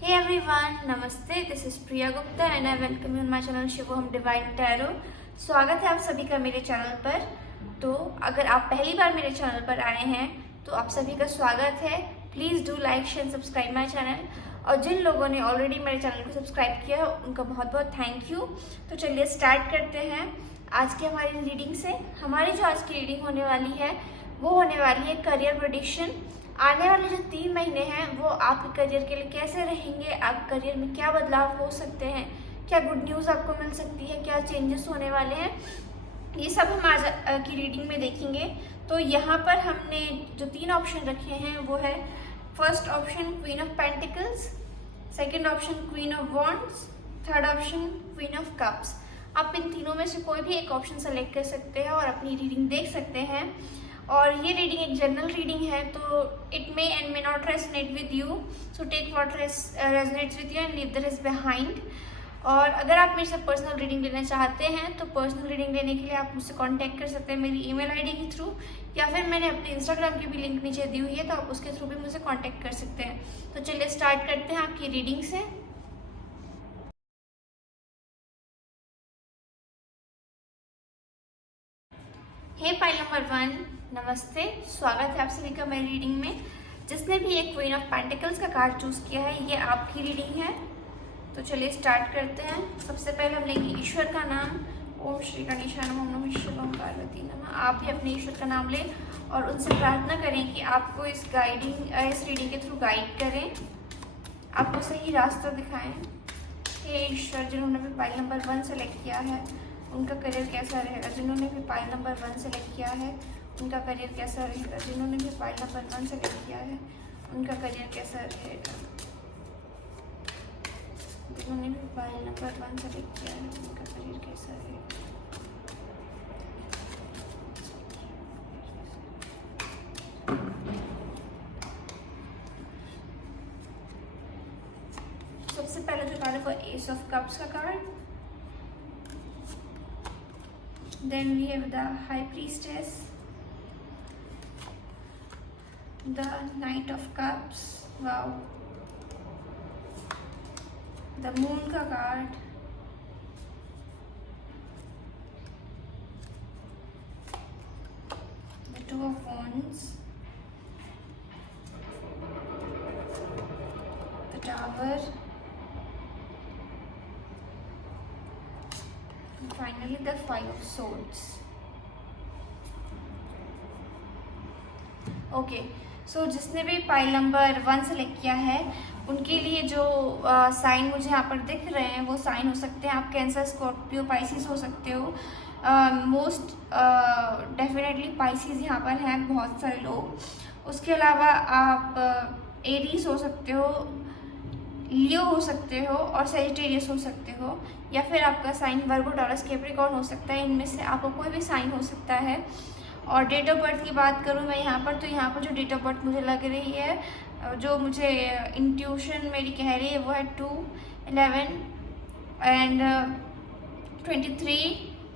Hey everyone, Namaste. This is Priya Gupta and I welcome you on my channel Shivam divine tarot. स्वागत है आप सभी का मेरे चैनल पर। तो अगर आप पहली बार मेरे चैनल पर आए हैं तो आप सभी का स्वागत है। Please do like share subscribe my channel, और जिन लोगों ने ऑलरेडी मेरे चैनल को सब्सक्राइब किया है उनका बहुत बहुत थैंक यू। तो चलिए स्टार्ट करते हैं आज की हमारी रीडिंग से। हमारी जो आज की रीडिंग होने वाली है वो होने वाली है करियर प्रेडिक्शन। आने वाले जो 3 महीने हैं वो आपके करियर के लिए कैसे रहेंगे, आप करियर में क्या बदलाव हो सकते हैं, क्या गुड न्यूज़ आपको मिल सकती है, क्या चेंजेस होने वाले हैं, ये सब हम आज की रीडिंग में देखेंगे। तो यहाँ पर हमने जो 3 ऑप्शन रखे हैं वो है first option queen of pentacles, second option queen of wands, third option queen of cups. आप इन तीनों में से कोई भी एक ऑप्शन सेलेक्ट कर सकते हैं और अपनी रीडिंग देख सकते हैं। और ये रीडिंग एक जनरल रीडिंग है, तो it may and may not resonate with you, so take what resonates with you and leave the rest behind. और अगर आप मेरे से पर्सनल रीडिंग लेना चाहते हैं तो पर्सनल रीडिंग लेने के लिए आप मुझसे कांटेक्ट कर सकते हैं मेरी ईमेल आईडी के थ्रू, या फिर मैंने अपने इंस्टाग्राम की भी लिंक नीचे दी हुई है तो आप उसके थ्रू भी मुझसे कांटेक्ट कर सकते हैं। तो चलिए स्टार्ट करते हैं आपकी रीडिंग से। हे पाइल नंबर 1, नमस्ते। स्वागत है आप सभी का मेरी रीडिंग में। जिसने भी एक क्वीन ऑफ पेंटिकल्स का कार्ड चूज किया है ये आपकी रीडिंग है। तो चलिए स्टार्ट करते हैं। सबसे पहले हम लेंगे ईश्वर का नाम। ओम श्री गणेशाय नमः, ओम नमः शिवाय, ओम पार्वती नमः। आप भी अपने ईश्वर का नाम लें और उनसे प्रार्थना करें कि आपको इस रीडिंग के थ्रू गाइड करें, आपको सही रास्ता दिखाएं। हे ईश्वर, जिन्होंने भी पाइल नंबर 1 सेलेक्ट किया है उनका करियर कैसा रहेगा। जिन्होंने भी पाइल नंबर 1 सेलेक्ट किया है उनका करियर कैसा रहेगा। जिन्होंने भी पाइल नंबर 1 सेलेक्ट किया है उनका करियर कैसा रहेगा। जिन्होंने भी पाइल नंबर 1 सेलेक्ट किया है उनका करियर कैसा रहेगा। सबसे पहले जो कार्ड है वो एस ऑफ कप्स का card, then we have the high priestess, the knight of cups, wow, the moon का card, the two of wands, the tower, and finally the 5 of swords. Okay, सो जिसने भी pile number 1 select किया है उनके लिए जो sign मुझे यहाँ पर दिख रहे हैं वो साइन हो सकते हैं आप कैंसर, स्कॉर्पियो, पाइसिस हो सकते हो। मोस्ट डेफिनेटली पाइसिस यहाँ पर हैं बहुत सारे लोग। उसके अलावा आप एरीज हो सकते हो, लियो हो सकते हो और सेजिटेरियस हो सकते हो, या फिर आपका साइन वर्गो, टॉरस, कैप्रिकॉर्न हो सकता है। इनमें से आपको कोई भी साइन हो सकता है। और डेट ऑफ बर्थ की बात करूँ मैं यहाँ पर, तो यहाँ पर जो डेट ऑफ बर्थ मुझे लग रही है, जो मुझे इंट्यूशन मेरी कह रही है वो है 2, 11 एंड 23,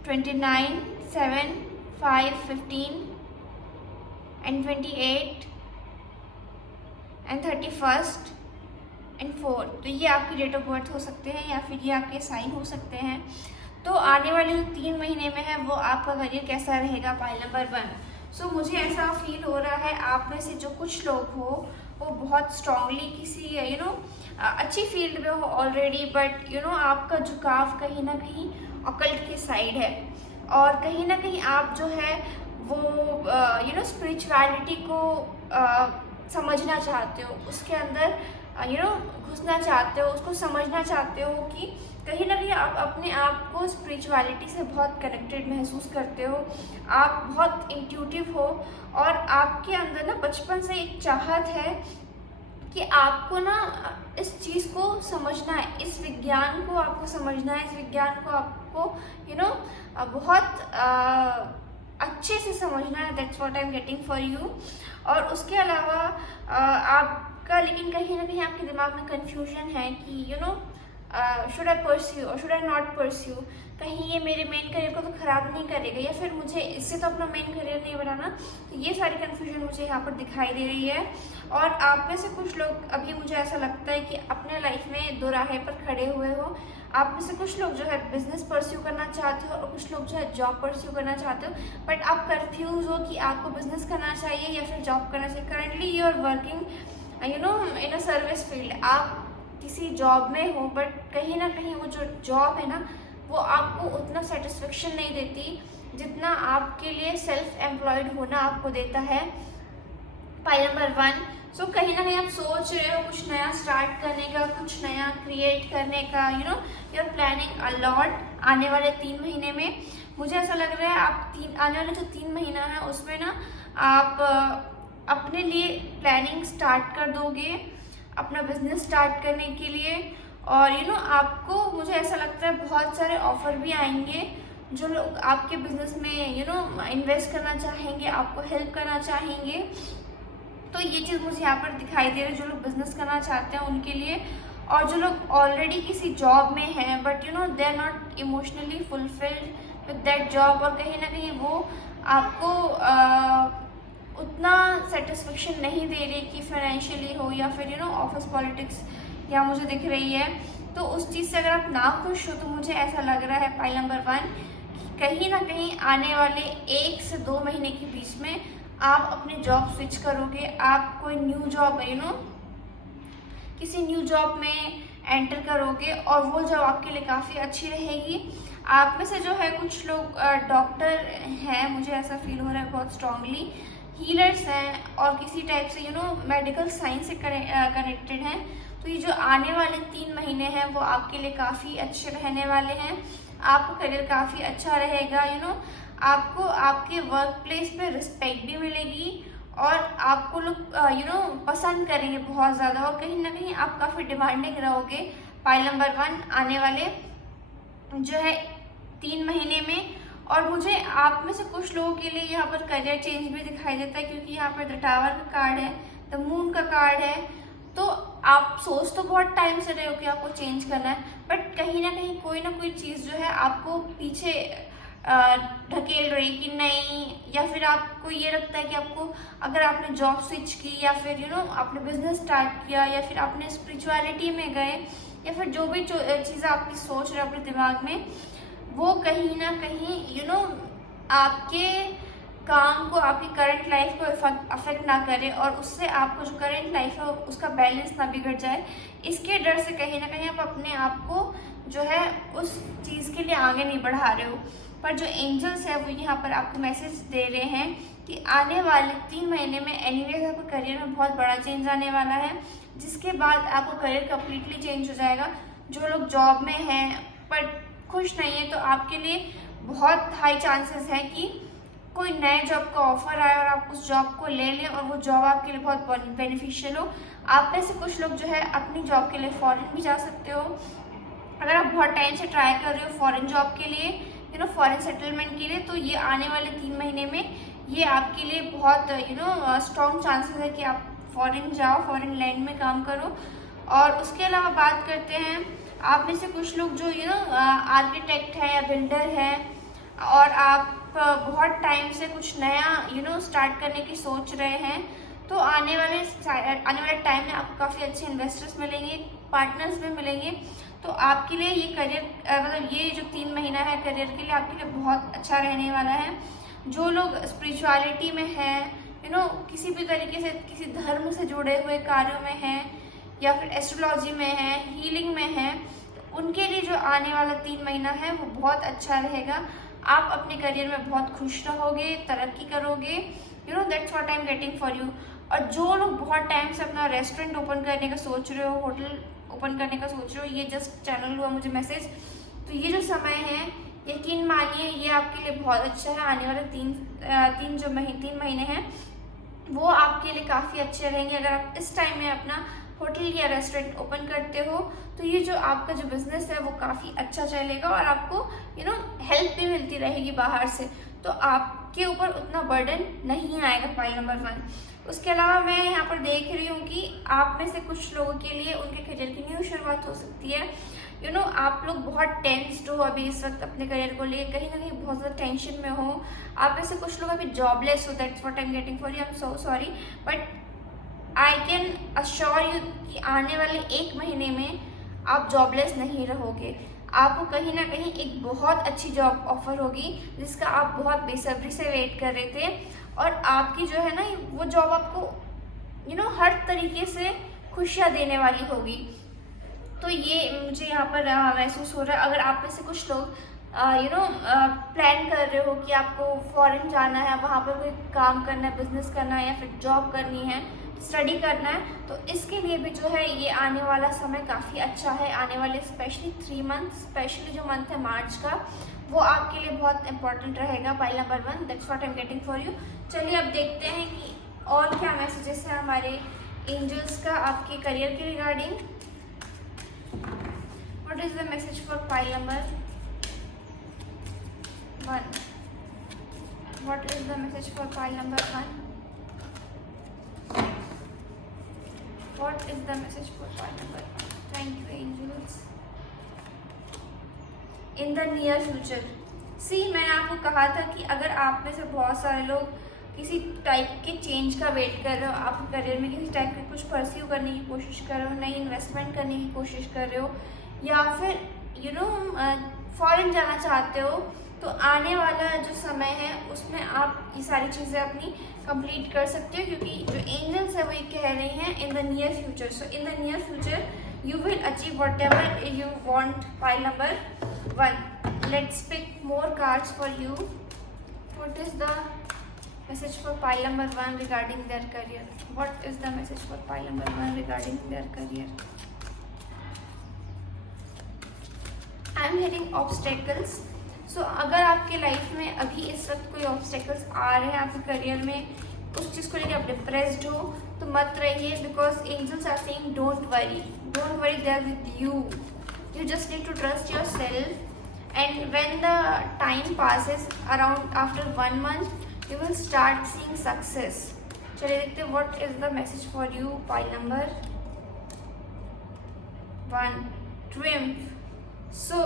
29, 7, 5, 15 एंड 28 एंड 31 एंड 4। तो ये आपकी डेट ऑफ बर्थ हो सकते हैं या फिर ये आपके साइन हो सकते हैं। तो आने वाले जो 3 महीने में है वो आपका करियर कैसा रहेगा पाइल नंबर 1। सो मुझे ऐसा फील हो रहा है आप में से जो कुछ लोग हो वो बहुत स्ट्रांगली किसी अच्छी फील्ड में हो ऑलरेडी, बट आपका झुकाव कहीं ना कहीं ऑकल्ट के साइड है, और कहीं ना कहीं आप जो है वो स्पिरिचुअलिटी को समझना चाहते हो, उसके अंदर घुसना चाहते हो, उसको समझना चाहते हो कि कहीं ना कहीं आप अपने आप को स्पिरिचुअलिटी से बहुत कनेक्टेड महसूस करते हो, आप बहुत इंट्यूटिव हो, और आपके अंदर ना बचपन से एक चाहत है कि आपको ना इस चीज़ को समझना है, इस विज्ञान को आपको समझना है, इस विज्ञान को आपको बहुत अच्छे से समझना है। That's what I am getting for you. और उसके अलावा आपका लेकिन कहीं ना कहीं आपके दिमाग में कन्फ्यूजन है कि शुड आई परस्यू और शुड आई नॉट परस्यू, कहीं ये मेरे मेन करियर को तो ख़राब नहीं करेगा या फिर मुझे इससे तो अपना मेन करियर नहीं बनाना। तो ये सारी कन्फ्यूजन मुझे यहाँ पर दिखाई दे रही है। और आप में से कुछ लोग अभी मुझे ऐसा लगता है कि अपने लाइफ में दो राहें पर खड़े हुए हो। आप में से कुछ लोग जो है बिजनेस परस्यू करना चाहते हो और कुछ लोग जो है जॉब परस्यू करना चाहते हो, बट आप कंफ्यूज हो कि आपको बिजनेस करना चाहिए या फिर जॉब करना चाहिए। Currently you are working in a service field, आप किसी जॉब में हो, बट कहीं ना कहीं वो जो जॉब है ना वो आपको उतना सेटिस्फेक्शन नहीं देती जितना आपके लिए सेल्फ एम्प्लॉयड होना आपको देता है। पाई नंबर 1, सो कहीं ना कहीं आप सोच रहे हो कुछ नया स्टार्ट करने का, कुछ नया क्रिएट करने का, you are planning a lot आने वाले 3 महीने में। मुझे ऐसा लग रहा है आप आने वाले जो 3 महीना है उसमें ना आप अपने लिए प्लानिंग स्टार्ट कर दोगे अपना बिजनेस स्टार्ट करने के लिए। और आपको मुझे ऐसा लगता है बहुत सारे ऑफर भी आएंगे जो लोग आपके बिजनेस में इन्वेस्ट करना चाहेंगे, आपको हेल्प करना चाहेंगे। तो ये चीज़ मुझे यहाँ पर दिखाई दे रही है जो लोग बिजनेस करना चाहते हैं उनके लिए। और जो लोग ऑलरेडी किसी जॉब में हैं but they are not emotionally fulfilled with that job, और कहीं ना कहीं वो आपको उतना सेटिस्फेक्शन नहीं दे रही कि फाइनेंशियली हो या फिर ऑफिस पॉलिटिक्स यहाँ मुझे दिख रही है। तो उस चीज़ से अगर आप ना खुश हो तो मुझे ऐसा लग रहा है पाइल नंबर 1 कहीं ना कहीं आने वाले 1 से 2 महीने के बीच में आप अपनी जॉब स्विच करोगे। आप कोई न्यू जॉब किसी न्यू जॉब में एंटर करोगे और वो जॉब आपके लिए काफ़ी अच्छी रहेगी। आप में से जो है कुछ लोग डॉक्टर हैं, मुझे ऐसा फील हो रहा है बहुत स्ट्रांगली, हीलर्स हैं और किसी टाइप से मेडिकल साइंस से कनेक्टेड हैं। तो ये जो आने वाले 3 महीने हैं वो आपके लिए काफ़ी अच्छे रहने वाले हैं। आपका करियर काफ़ी अच्छा रहेगा। आपको आपके वर्क प्लेस पे रिस्पेक्ट भी मिलेगी और आपको लोग पसंद करेंगे बहुत ज़्यादा, और कहीं ना कहीं आप काफ़ी डिमांडिंग रहोगे। पाइल नंबर 1 आने वाले जो है 3 महीने में। और मुझे आप में से कुछ लोगों के लिए यहाँ पर करियर चेंज भी दिखाई देता है क्योंकि यहाँ पर द टावर का कार्ड है, द मून का कार्ड है। तो आप सोच तो बहुत टाइम से रहे हो कि आपको चेंज करना है, बट कहीं ना कहीं कोई ना कोई चीज़ जो है आपको पीछे ढकेल रही कि नहीं, या फिर आपको ये लगता है कि आपको अगर आपने जॉब स्विच की या फिर आपने बिजनेस स्टार्ट किया या फिर आपने स्पिरिचुअलिटी में गए या फिर जो भी चीज़ें आपकी सोच रहे हो अपने दिमाग में, वो कहीं ना कहीं आपके काम को, आपकी करंट लाइफ को अफेक्ट ना करे और उससे आपको जो करंट लाइफ है उसका बैलेंस ना बिगड़ जाए। इसके डर से कहीं ना कहीं आप अपने आप को जो है उस चीज़ के लिए आगे नहीं बढ़ा रहे हो। पर जो एंजल्स है वो यहाँ पर आपको मैसेज दे रहे हैं कि आने वाले 3 महीने में एनीवेज आपके करियर में बहुत बड़ा चेंज आने वाला है, जिसके बाद आपका करियर कम्प्लीटली चेंज हो जाएगा। जो लोग जॉब में हैं पर खुश नहीं है तो आपके लिए बहुत हाई चांसेस है कि कोई नए जॉब का ऑफर आए और आप उस जॉब को ले लें और वो जॉब आपके लिए बहुत बेनिफिशियल हो। आप में से कुछ लोग जो है अपनी जॉब के लिए फॉरेन भी जा सकते हो। अगर आप बहुत टाइम से ट्राई कर रहे हो फॉरेन जॉब के लिए, फॉरेन सेटलमेंट के लिए, तो ये आने वाले 3 महीने में ये आपके लिए बहुत स्ट्रॉन्ग चांसेस है कि आप फॉरेन जाओ, फॉरेन लैंड में काम करो। और उसके अलावा बात करते हैं आप में से कुछ लोग जो आर्किटेक्ट है या बिल्डर है और आप बहुत टाइम से कुछ नया स्टार्ट करने की सोच रहे हैं, तो आने वाले टाइम में आपको काफ़ी अच्छे इन्वेस्टर्स मिलेंगे, पार्टनर्स भी मिलेंगे। तो आपके लिए ये करियर मतलब ये जो 3 महीना है करियर के लिए आपके लिए बहुत अच्छा रहने वाला है। जो लोग स्पिरिचुअलिटी में हैं, किसी भी तरीके से किसी धर्म से जुड़े हुए कार्यों में हैं या फिर एस्ट्रोलॉजी में है, हीलिंग में है, तो उनके लिए जो आने वाला 3 महीना है वो बहुत अच्छा रहेगा। आप अपने करियर में बहुत खुश रहोगे, तरक्की करोगे। That's what I am getting for you. और जो लोग बहुत टाइम से अपना रेस्टोरेंट ओपन करने का सोच रहे हो, होटल ओपन करने का सोच रहे हो, ये जस्ट चैनल हुआ मुझे मैसेज। तो ये जो समय है यकीन मानिए ये आपके लिए बहुत अच्छा है। आने वाले 3 महीने हैं वो आपके लिए काफ़ी अच्छे रहेंगे। अगर आप इस टाइम में अपना होटल या रेस्टोरेंट ओपन करते हो तो ये जो आपका जो बिजनेस है वो काफ़ी अच्छा चलेगा और आपको हेल्प भी मिलती रहेगी बाहर से, तो आपके ऊपर उतना बर्डन नहीं आएगा। Point number 1। उसके अलावा मैं यहाँ पर देख रही हूँ कि आप में से कुछ लोगों के लिए उनके करियर की न्यू शुरुआत हो सकती है। आप लोग बहुत टेंस्ड हो अभी इस वक्त अपने करियर को लेकर, कहीं ना कहीं बहुत ज़्यादा टेंशन में हो। आप में से कुछ लोग अभी जॉबलेस हो, that's what I am getting for you, I am so sorry, but I can assure you कि आने वाले 1 महीने में आप जॉबलेस नहीं रहोगे। आपको कहीं ना कहीं एक बहुत अच्छी जॉब ऑफर होगी जिसका आप बहुत बेसब्री से वेट कर रहे थे, और आपकी जो है ना वो जॉब आपको हर तरीके से खुशियाँ देने वाली होगी। तो ये मुझे यहाँ पर महसूस हो रहा है। अगर आप में से कुछ लोग प्लान कर रहे हो कि आपको फॉरेन जाना है, वहाँ पर कोई काम करना है, बिजनेस करना है, या फिर जॉब करनी है, स्टडी करना है, तो इसके लिए भी जो है ये आने वाला समय काफ़ी अच्छा है। आने वाले स्पेशली 3 मंथ, स्पेशली जो मंथ है मार्च का, वो आपके लिए बहुत इंपॉर्टेंट रहेगा। Pile number 1, that's what I am getting for you. चलिए अब देखते हैं कि और क्या मैसेजेस हैं हमारे एंजल्स का आपके करियर के regarding. What is the message for pile number 1? What is the message for pile number 1? What is the message for pile number 1? Thank you angels. In the near future. See, मैंने आपको कहा था कि अगर आप में से बहुत सारे लोग किसी टाइप के चेंज का वेट कर रहे हो, आप करियर में किसी टाइप के कुछ परस्यू करने की कोशिश कर रहे हो, नई इन्वेस्टमेंट करने की कोशिश कर रहे हो, या फिर फॉरेन जाना चाहते हो, तो आने वाला जो समय है उसमें आप ये सारी चीज़ें अपनी कंप्लीट कर सकते हो, क्योंकि जो एंजल्स है वो ये कह रही हैं in the near future. So in the near future you will achieve whatever you want. Pile number 1, let's pick more cards for you. What is the message for pile number 1 regarding their career? What is the message for pile number 1 regarding their career? I am hearing obstacles. So अगर आपके life में अभी इस वक्त कोई obstacles आ रहे हैं आपके करियर में, उस चीज़ को लेकर आप डिप्रेस्ड हो, तो मत रहिए, because angels are saying don't worry, they are with you. You just need to trust yourself, and when the time passes around after 1 month you will start seeing success. चलिए देखते हैं what is the message for you pile number 1, triumph. So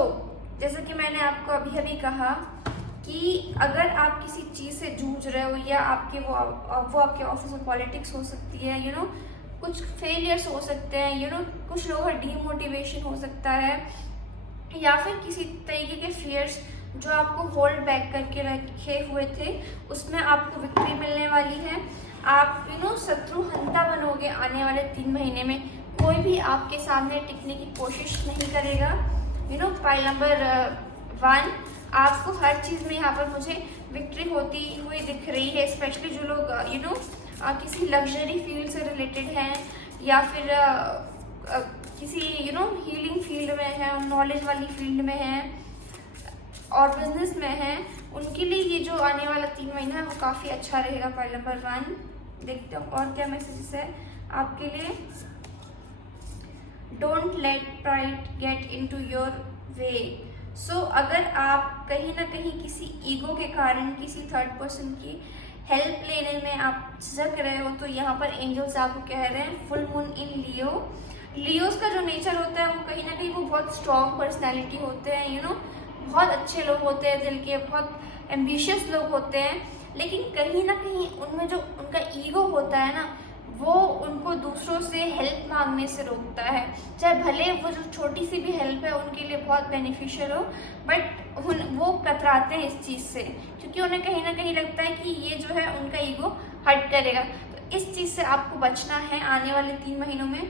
जैसा कि मैंने आपको अभी अभी कहा कि अगर आप किसी चीज़ से जूझ रहे हो, या आपके वो आपके ऑफिस में पॉलिटिक्स हो सकती है, कुछ फेलियर्स हो सकते हैं, कुछ लोगों का डीमोटिवेशन हो सकता है, या फिर किसी तरीके के फियर्स जो आपको होल्ड बैक करके रखे हुए थे, उसमें आपको विक्ट्री मिलने वाली है। आप शत्रु हंता बनोगे आने वाले 3 महीने में। कोई भी आपके सामने टिकने की कोशिश नहीं करेगा। पाइल नंबर 1, आपको हर चीज़ में यहाँ पर मुझे विक्ट्री होती हुई दिख रही है, स्पेशली जो लोग किसी लग्जरी फील्ड से रिलेटेड हैं, या फिर किसी हीलिंग फील्ड में है, नॉलेज वाली फील्ड में है, और बिजनेस में है, उनके लिए ये जो आने वाला 3 महीना है वो काफ़ी अच्छा रहेगा। पाइल नंबर 1, देखते हो और क्या मैसेजेस है आपके लिए। Don't let pride get into your way. So अगर आप कहीं ना कहीं किसी ईगो के कारण किसी थर्ड पर्सन की हेल्प लेने में आप झिझक रहे हो, तो यहाँ पर एंजल्स आपको कह रहे हैं full moon in Leo. Leos का जो नेचर होता है वो कहीं ना कहीं वो बहुत स्ट्रॉन्ग पर्सनैलिटी होते हैं, बहुत अच्छे लोग होते हैं, दिल के बहुत एम्बिशियस लोग होते हैं, लेकिन कहीं ना कहीं उनमें जो उनका ईगो होता है ना, वो उनको दूसरों से हेल्प मांगने से रोकता है। चाहे भले वो जो छोटी सी भी हेल्प है उनके लिए बहुत बेनिफिशियल हो, बट वो कतराते हैं इस चीज़ से, क्योंकि उन्हें कहीं ना कहीं लगता है कि ये जो है उनका ईगो हर्ट करेगा। तो इस चीज़ से आपको बचना है आने वाले 3 महीनों में।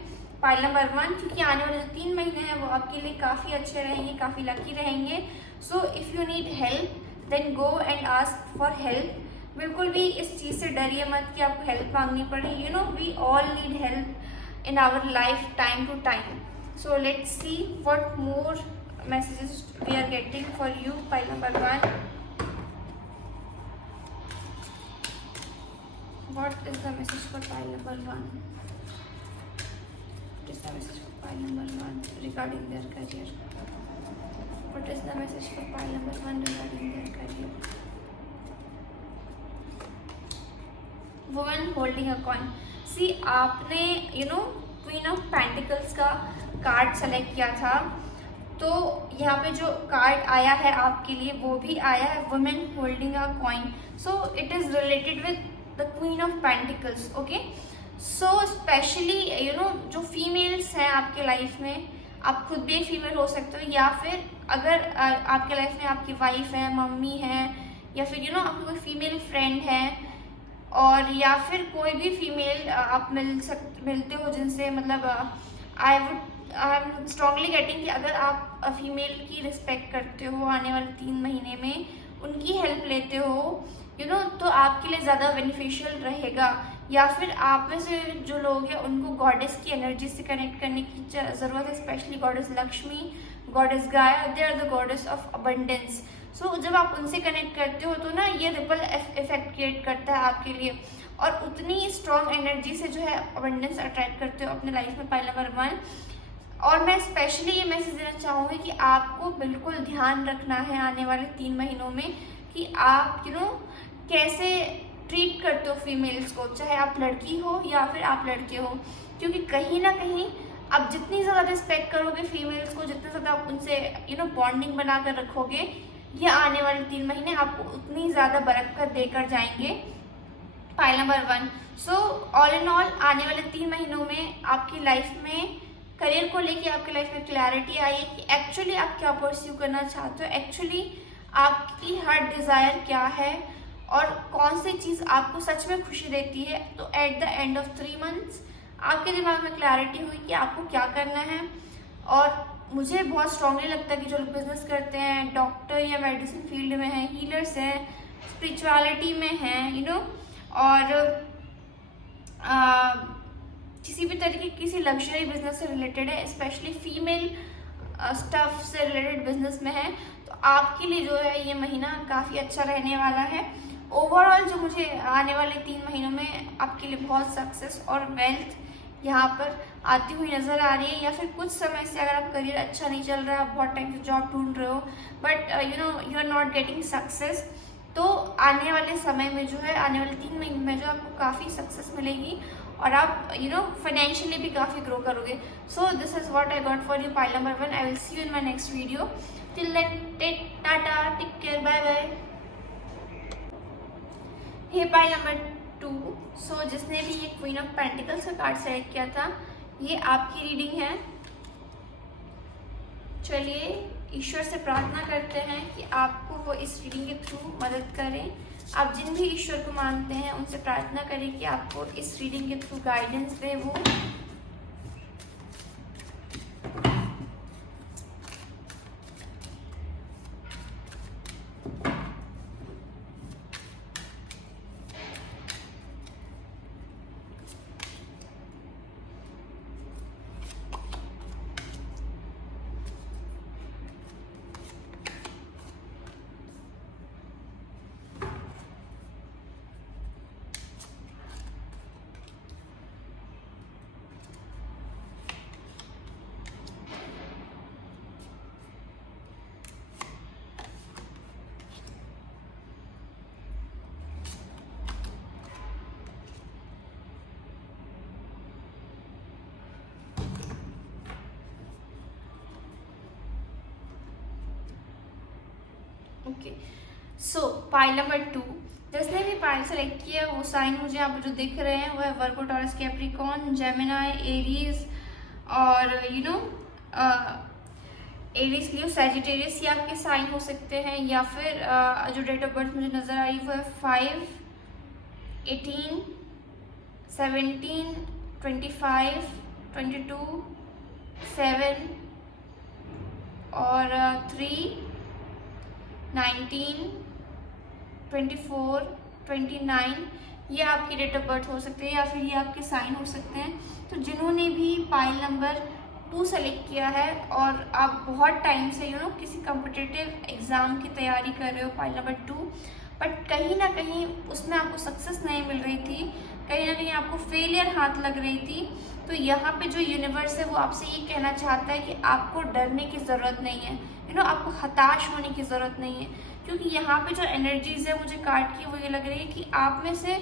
पाइल नंबर 1, क्योंकि आने वाले जो 3 महीने हैं वो आपके लिए काफ़ी अच्छे रहेंगे, काफ़ी लकी रहेंगे। So if you need help then go and ask for help. बिल्कुल भी इस चीज़ से डरिए मत कि आपको हेल्प मांगनी पड़े। We all need help in our life time to time. So let's see what more messages we are getting for you. Pile number 1. What is the message for pile number 1? What is the message for pile number 1 regarding their career? What is the message for pile number 1 regarding their career? Woman holding a coin. See, आपने Queen of Pentacles का card select किया था, तो यहाँ पे जो card आया है आपके लिए वो भी आया है, women holding a coin. So it is related with the queen of pentacles. Okay, so specially जो फीमेल्स हैं आपके लाइफ में, आप खुद भी एक फीमेल हो सकते हो, या फिर अगर आपके लाइफ में आपकी वाइफ है, मम्मी है, या फिर आपकी कोई फीमेल फ्रेंड है, और या फिर कोई भी फीमेल आप मिलते हो जिनसे, मतलब आई एम स्ट्रांगली गेटिंग कि अगर आप फीमेल की रिस्पेक्ट करते हो आने वाले 3 महीने में, उनकी हेल्प लेते हो तो आपके लिए ज़्यादा बेनिफिशियल रहेगा। या फिर आप में से जो लोग हैं उनको गॉडेस की एनर्जी से कनेक्ट करने की ज़रूरत है, specially goddess Lakshmi, goddess Gaia, they are the goddess of abundance. So जब आप उनसे कनेक्ट करते हो तो ना ये रिपल इफेक्ट क्रिएट करता है आपके लिए, और उतनी स्ट्रॉन्ग एनर्जी से जो है अबंडेंस अट्रैक्ट करते हो अपने लाइफ में, पॉइंट नंबर 1। और मैं स्पेशली ये मैसेज देना चाहूँगी कि आपको बिल्कुल ध्यान रखना है आने वाले 3 महीनों में कि आप कैसे ट्रीट करते हो फीमेल्स को, चाहे आप लड़की हो या फिर आप लड़के हो, क्योंकि कहीं ना कहीं आप जितनी ज़्यादा रिस्पेक्ट करोगे फीमेल्स को, जितने ज़्यादा आप उनसे बॉन्डिंग बना कर रखोगे, ये आने वाले 3 महीने आपको उतनी ज़्यादा बरकत देकर जाएंगे। Pile number 1। So all in all आने वाले 3 महीनों में आपकी लाइफ में करियर को लेके आपकी लाइफ में क्लैरिटी आई है कि एक्चुअली आप क्या परस्यू करना चाहते हो, एक्चुअली आपकी हार्ट डिज़ायर क्या है, और कौन सी चीज़ आपको सच में खुशी देती है। तो at the end of 3 months आपके दिमाग में क्लैरिटी हुई कि आपको क्या करना है। और मुझे बहुत स्ट्रांगली लगता है कि जो लोग बिजनेस करते हैं, डॉक्टर या मेडिसिन फील्ड में हैं, हीलर्स हैं, स्पिरिचुअलिटी में हैं, और किसी भी तरीके किसी लग्जरी बिजनेस से रिलेटेड है, स्पेशली फीमेल स्टफ से रिलेटेड बिजनेस में है, तो आपके लिए जो है ये महीना काफ़ी अच्छा रहने वाला है। ओवरऑल जो मुझे आने वाले 3 महीनों में आपके लिए बहुत सक्सेस और वेल्थ यहाँ पर आती हुई नज़र आ रही है। या फिर कुछ समय से अगर आप करियर अच्छा नहीं चल रहा है, आप बहुत टाइम से जॉब ढूंढ रहे हो, but you are not getting success, तो आने वाले समय में जो है, आने वाले 3 महीने में जो आपको काफ़ी सक्सेस मिलेगी और आप फाइनेंशियली भी काफ़ी ग्रो करोगे। So this is what I got for you pile number 1। I will see you in my next video. Till then take tata, take care, bye bye. Hey pile number 2। So जिसने भी ये queen of pentacles का card select किया था, ये आपकी reading है। चलिए ईश्वर से प्रार्थना करते हैं कि आपको वो इस रीडिंग के थ्रू मदद करें। आप जिन भी ईश्वर को मानते हैं उनसे प्रार्थना करें कि आपको इस रीडिंग के थ्रू गाइडेंस दे वो। ओके, सो पाइल नंबर 2। जिसने भी पाइल सेलेक्ट किया वो साइन मुझे यहाँ पर जो दिख रहे हैं वो है वर्गो, टॉरस, कैप्रिकॉर्न, जेमिनाई, एरीज और एरीज, लियो, सैजिटेरियस, ये आपके साइन हो सकते हैं। या फिर जो डेट ऑफ बर्थ मुझे नज़र आई वो है 5, 18, 17, 25, 22, 7 और 3, 19, 24, 29, ये आपकी डेट ऑफ बर्थ हो सकते हैं या फिर ये आपके साइन हो सकते हैं। तो जिन्होंने भी पाइल नंबर 2 सेलेक्ट किया है और आप बहुत टाइम से किसी कॉम्पिटिटिव एग्ज़ाम की तैयारी कर रहे हो, पाइल नंबर 2, बट कहीं ना कहीं उसमें आपको सक्सेस नहीं मिल रही थी, कहीं ना कहीं आपको फेलियर हाथ लग रही थी, तो यहाँ पे जो यूनिवर्स है वो आपसे ये कहना चाहता है कि आपको डरने की ज़रूरत नहीं है, आपको हताश होने की ज़रूरत नहीं है। क्योंकि यहाँ पे जो एनर्जीज है मुझे कार्ड की वो ये लग रही है कि आप में से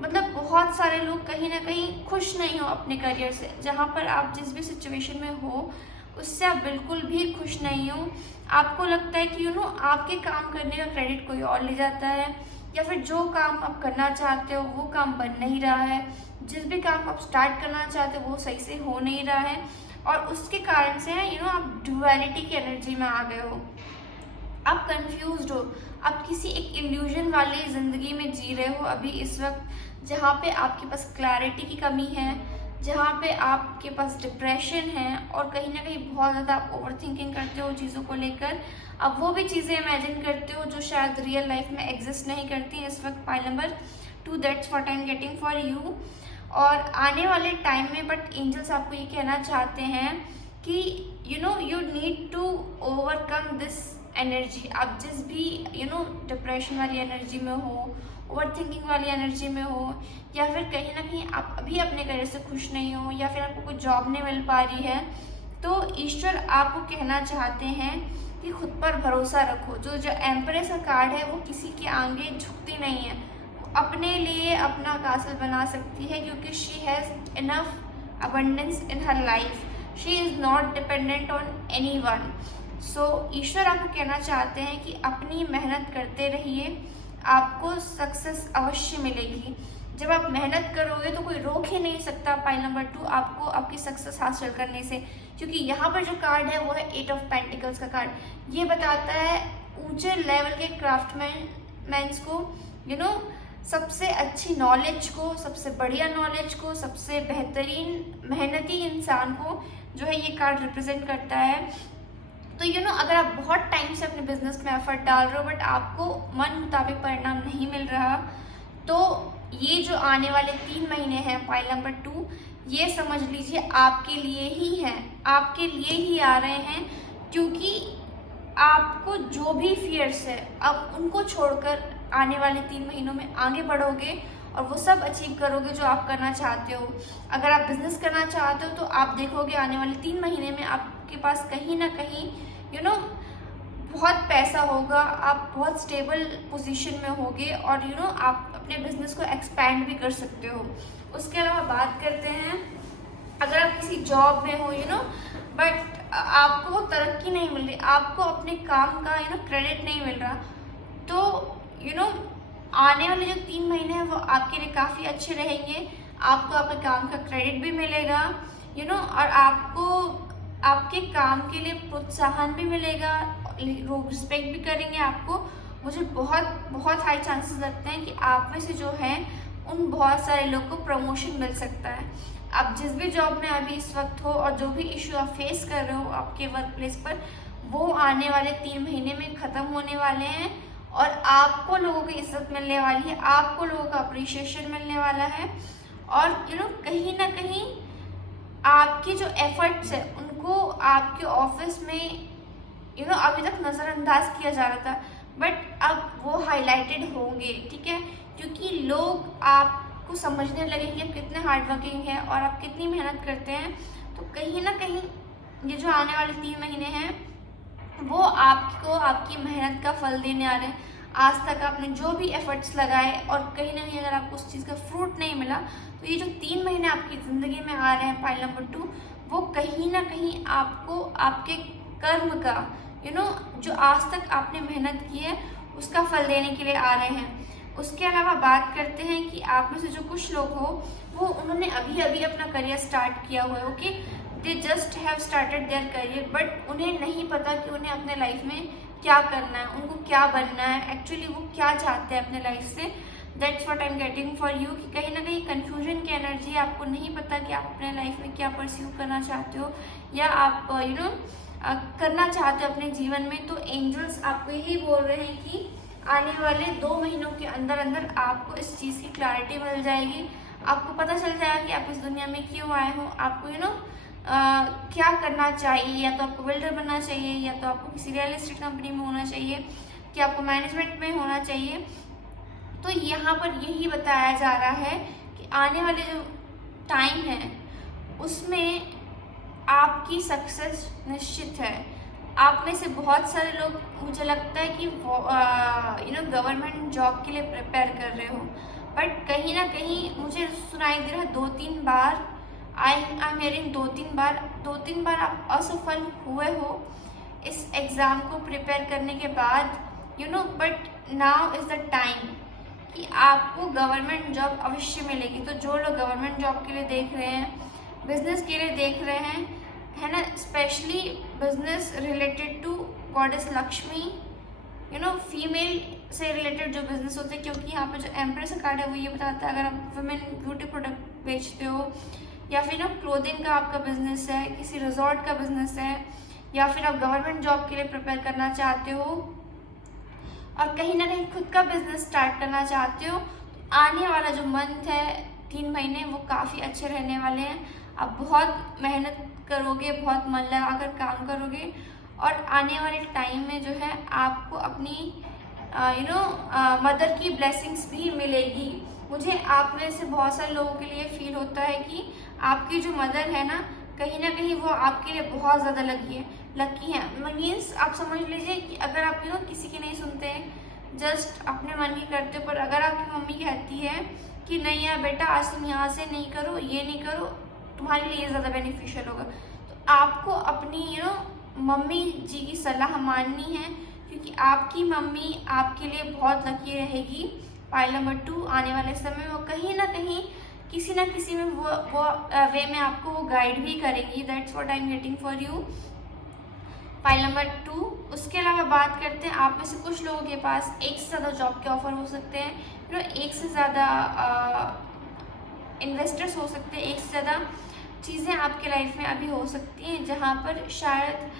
मतलब बहुत सारे लोग कहीं ना कहीं खुश नहीं हो अपने करियर से। जहाँ पर आप जिस भी सिचुएशन में हो उससे आप बिल्कुल भी खुश नहीं हो। आपको लगता है कि आपके काम करने का क्रेडिट कोई और ले जाता है, या फिर जो काम आप करना चाहते हो वो काम बन नहीं रहा है, जिस भी काम आप स्टार्ट करना चाहते हो वो सही से हो नहीं रहा है, और उसके कारण से आप ड्युअलिटी की एनर्जी में आ गए हो। आप कंफ्यूज्ड हो, आप किसी एक इल्यूजन वाली ज़िंदगी में जी रहे हो अभी इस वक्त, जहाँ पे आपके पास क्लैरिटी की कमी है, जहाँ पे आपके पास डिप्रेशन है, और कहीं ना कहीं बहुत ज़्यादा आप ओवर थिंकिंग करते हो चीज़ों को लेकर। आप वो भी चीज़ें इमेजिन करते हो जो शायद रियल लाइफ में एग्जिस्ट नहीं करती इस वक्त। Pile number 2, that's what I am getting for you. और आने वाले टाइम में बट एंजल्स आपको ये कहना चाहते हैं कि you need to overcome this energy. आप जिस भी डिप्रेशन वाली एनर्जी में हो, ओवर थिंकिंग वाली एनर्जी में हो, या फिर कहीं ना कहीं आप अभी अपने करियर से खुश नहीं हो, या फिर आपको कोई जॉब नहीं मिल पा रही है, तो ईश्वर आपको कहना चाहते हैं कि खुद पर भरोसा रखो। जो एम्प्रेस का कार्ड है वो किसी के आगे झुकती नहीं है, वो अपने लिए अपना कासल बना सकती है, क्योंकि she has enough abundance in her life, she is not dependent on anyone. So ईश्वर आपको कहना चाहते हैं कि अपनी मेहनत करते रहिए, आपको सक्सेस अवश्य मिलेगी। जब आप मेहनत करोगे तो कोई रोक ही नहीं सकता पाइल नंबर 2 आपको आपकी सक्सेस हासिल करने से, क्योंकि यहाँ पर जो कार्ड है वो है 8 ऑफ पेंटिकल्स का कार्ड। ये बताता है ऊंचे लेवल के क्राफ्टमैन्स को, सबसे अच्छी नॉलेज को, सबसे बढ़िया नॉलेज को, सबसे बेहतरीन मेहनती इंसान को जो है ये कार्ड रिप्रेजेंट करता है। तो अगर आप बहुत टाइम से अपने बिजनेस में एफर्ट डाल रहे हो बट आपको मन मुताबिक परिणाम नहीं मिल रहा, तो ये जो आने वाले 3 महीने हैं पाइल नंबर 2, ये समझ लीजिए आपके लिए ही हैं, आपके लिए ही आ रहे हैं, क्योंकि आपको जो भी फियर्स है आप उनको छोड़कर आने वाले 3 महीनों में आगे बढ़ोगे और वो सब अचीव करोगे जो आप करना चाहते हो। अगर आप बिजनेस करना चाहते हो तो आप देखोगे आने वाले 3 महीने में आपके पास कहीं ना कहीं बहुत पैसा होगा, आप बहुत स्टेबल पोजीशन में होगे, और आप अपने बिजनेस को एक्सपैंड भी कर सकते हो। उसके अलावा बात करते हैं, अगर आप किसी जॉब में हो बट आपको वो तरक्की नहीं मिल रही, आपको अपने काम का क्रेडिट नहीं मिल रहा, तो आने वाले जो 3 महीने हैं वो आपके लिए काफ़ी अच्छे रहेंगे। आपको अपने काम का क्रेडिट भी मिलेगा, और आपको आपके काम के लिए प्रोत्साहन भी मिलेगा, लोग रिस्पेक्ट भी करेंगे आपको। मुझे बहुत बहुत हाई चांसेस लगते हैं कि आप में से जो है उन बहुत सारे लोग को प्रमोशन मिल सकता है। आप जिस भी जॉब में अभी इस वक्त हो और जो भी इशू आप फेस कर रहे हो आपके वर्क प्लेस पर, वो आने वाले 3 महीने में ख़त्म होने वाले हैं, और आपको लोगों की इज्जत मिलने वाली है, आपको लोगों का अप्रिशिएशन मिलने वाला है, और कहीं ना कहीं आपकी जो एफर्ट्स है उनको आपके ऑफिस में अभी तक नज़रअंदाज किया जा रहा था, बट अब वो हाईलाइटेड होंगे, ठीक है, क्योंकि लोग आपको समझने लगे कि आप कितने हार्ड वर्किंग हैं और आप कितनी मेहनत करते हैं। तो कहीं ना कहीं ये जो आने वाले 3 महीने हैं वो आपको आपकी मेहनत का फल देने आ रहे हैं। आज तक आपने जो भी एफर्ट्स लगाए और कहीं ना कहीं अगर आपको उस चीज़ का फ्रूट नहीं मिला, तो ये जो 3 महीने आपकी ज़िंदगी में आ रहे हैं पाइल नंबर 2, वो कहीं ना कहीं आपको आपके कर्म का जो आज तक आपने मेहनत की है उसका फल देने के लिए आ रहे हैं। उसके अलावा बात करते हैं कि आप में से जो कुछ लोग हो वो उन्होंने अभी अभी अपना करियर स्टार्ट किया हुआ है, okay, they just have started their career, but उन्हें नहीं पता कि उन्हें अपने लाइफ में क्या करना है, उनको क्या बनना है, एक्चुअली वो क्या चाहते हैं अपने लाइफ से। That's what I am getting for you, कि कहीं ना कहीं कन्फ्यूजन की एनर्जी, आपको नहीं पता कि आप अपने लाइफ में क्या परस्यू करना चाहते हो या आप करना चाहते हो अपने जीवन में। तो एंजल्स आपको यही बोल रहे हैं कि आने वाले 2 महीनों के अंदर अंदर आपको इस चीज़ की क्लैरिटी मिल जाएगी, आपको पता चल जाएगा कि आप इस दुनिया में क्यों आए हो, आपको क्या करना चाहिए, या तो आपको बिल्डर बनना चाहिए, या तो आपको किसी रियल एस्टेट कंपनी में होना चाहिए, कि आपको मैनेजमेंट में होना चाहिए। तो यहाँ पर यही बताया जा रहा है कि आने वाले जो टाइम है उसमें आपकी सक्सेस निश्चित है। आप में से बहुत सारे लोग, मुझे लगता है कि गवर्नमेंट जॉब के लिए प्रिपेयर कर रहे हो, बट कहीं ना कहीं मुझे सुनाई दे रहा है 2-3 बार आई एम हेयरिंग दो तीन बार आप असफल हुए हो इस एग्ज़ाम को प्रिपेयर करने के बाद, but now is the time कि आपको गवर्नमेंट जॉब अवश्य मिलेगी। तो जो लोग गवर्नमेंट जॉब के लिए देख रहे हैं, बिजनेस के लिए देख रहे हैं, है ना, specially business related to goddess Lakshmi, female से रिलेटेड जो बिजनेस होते हैं, क्योंकि यहाँ पे जो एम्प्रेस कार्ड है वो ये बताता है अगर आप वुमेन ब्यूटी प्रोडक्ट बेचते हो, या फिर ना क्लोथिंग का आपका बिजनेस है, किसी रिजॉर्ट का बिजनेस है, या फिर आप गवर्नमेंट जॉब के लिए प्रिपेयर करना चाहते हो और कहीं ना कहीं खुद का बिजनेस स्टार्ट करना चाहते हो, तो आने वाला जो मंथ है 3 महीने वो काफ़ी अच्छे रहने वाले हैं। आप बहुत मेहनत करोगे, बहुत मन लगाकर काम करोगे और आने वाले टाइम में जो है आपको अपनी मदर की ब्लेसिंग्स भी मिलेगी। मुझे आप में से बहुत सारे लोगों के लिए फील होता है कि आपकी जो मदर है ना कहीं वो आपके लिए बहुत ज़्यादा लकी है। मीन्स आप समझ लीजिए कि अगर आप किसी की नहीं सुनते, जस्ट अपने मन की करते हो, पर अगर आपकी मम्मी कहती है कि नहीं यार बेटा आज तुम यहाँ से नहीं करो, ये नहीं करो, तुम्हारे लिए ज़्यादा बेनिफिशियल होगा, तो आपको अपनी मम्मी जी की सलाह माननी है, क्योंकि आपकी मम्मी आपके लिए बहुत लकी रहेगी। पाइल नंबर 2 आने वाले समय में वो कहीं ना कहीं किसी ना किसी में वो वे में आपको वो गाइड भी करेगी। That's what I am getting for you. Pile number 2। उसके अलावा बात करते हैं, आप में से कुछ लोगों के पास एक से ज़्यादा जॉब के ऑफर हो सकते हैं, एक से ज़्यादा इन्वेस्टर्स हो सकते हैं, एक से ज़्यादा चीज़ें आपके लाइफ में अभी हो सकती हैं जहाँ पर शायद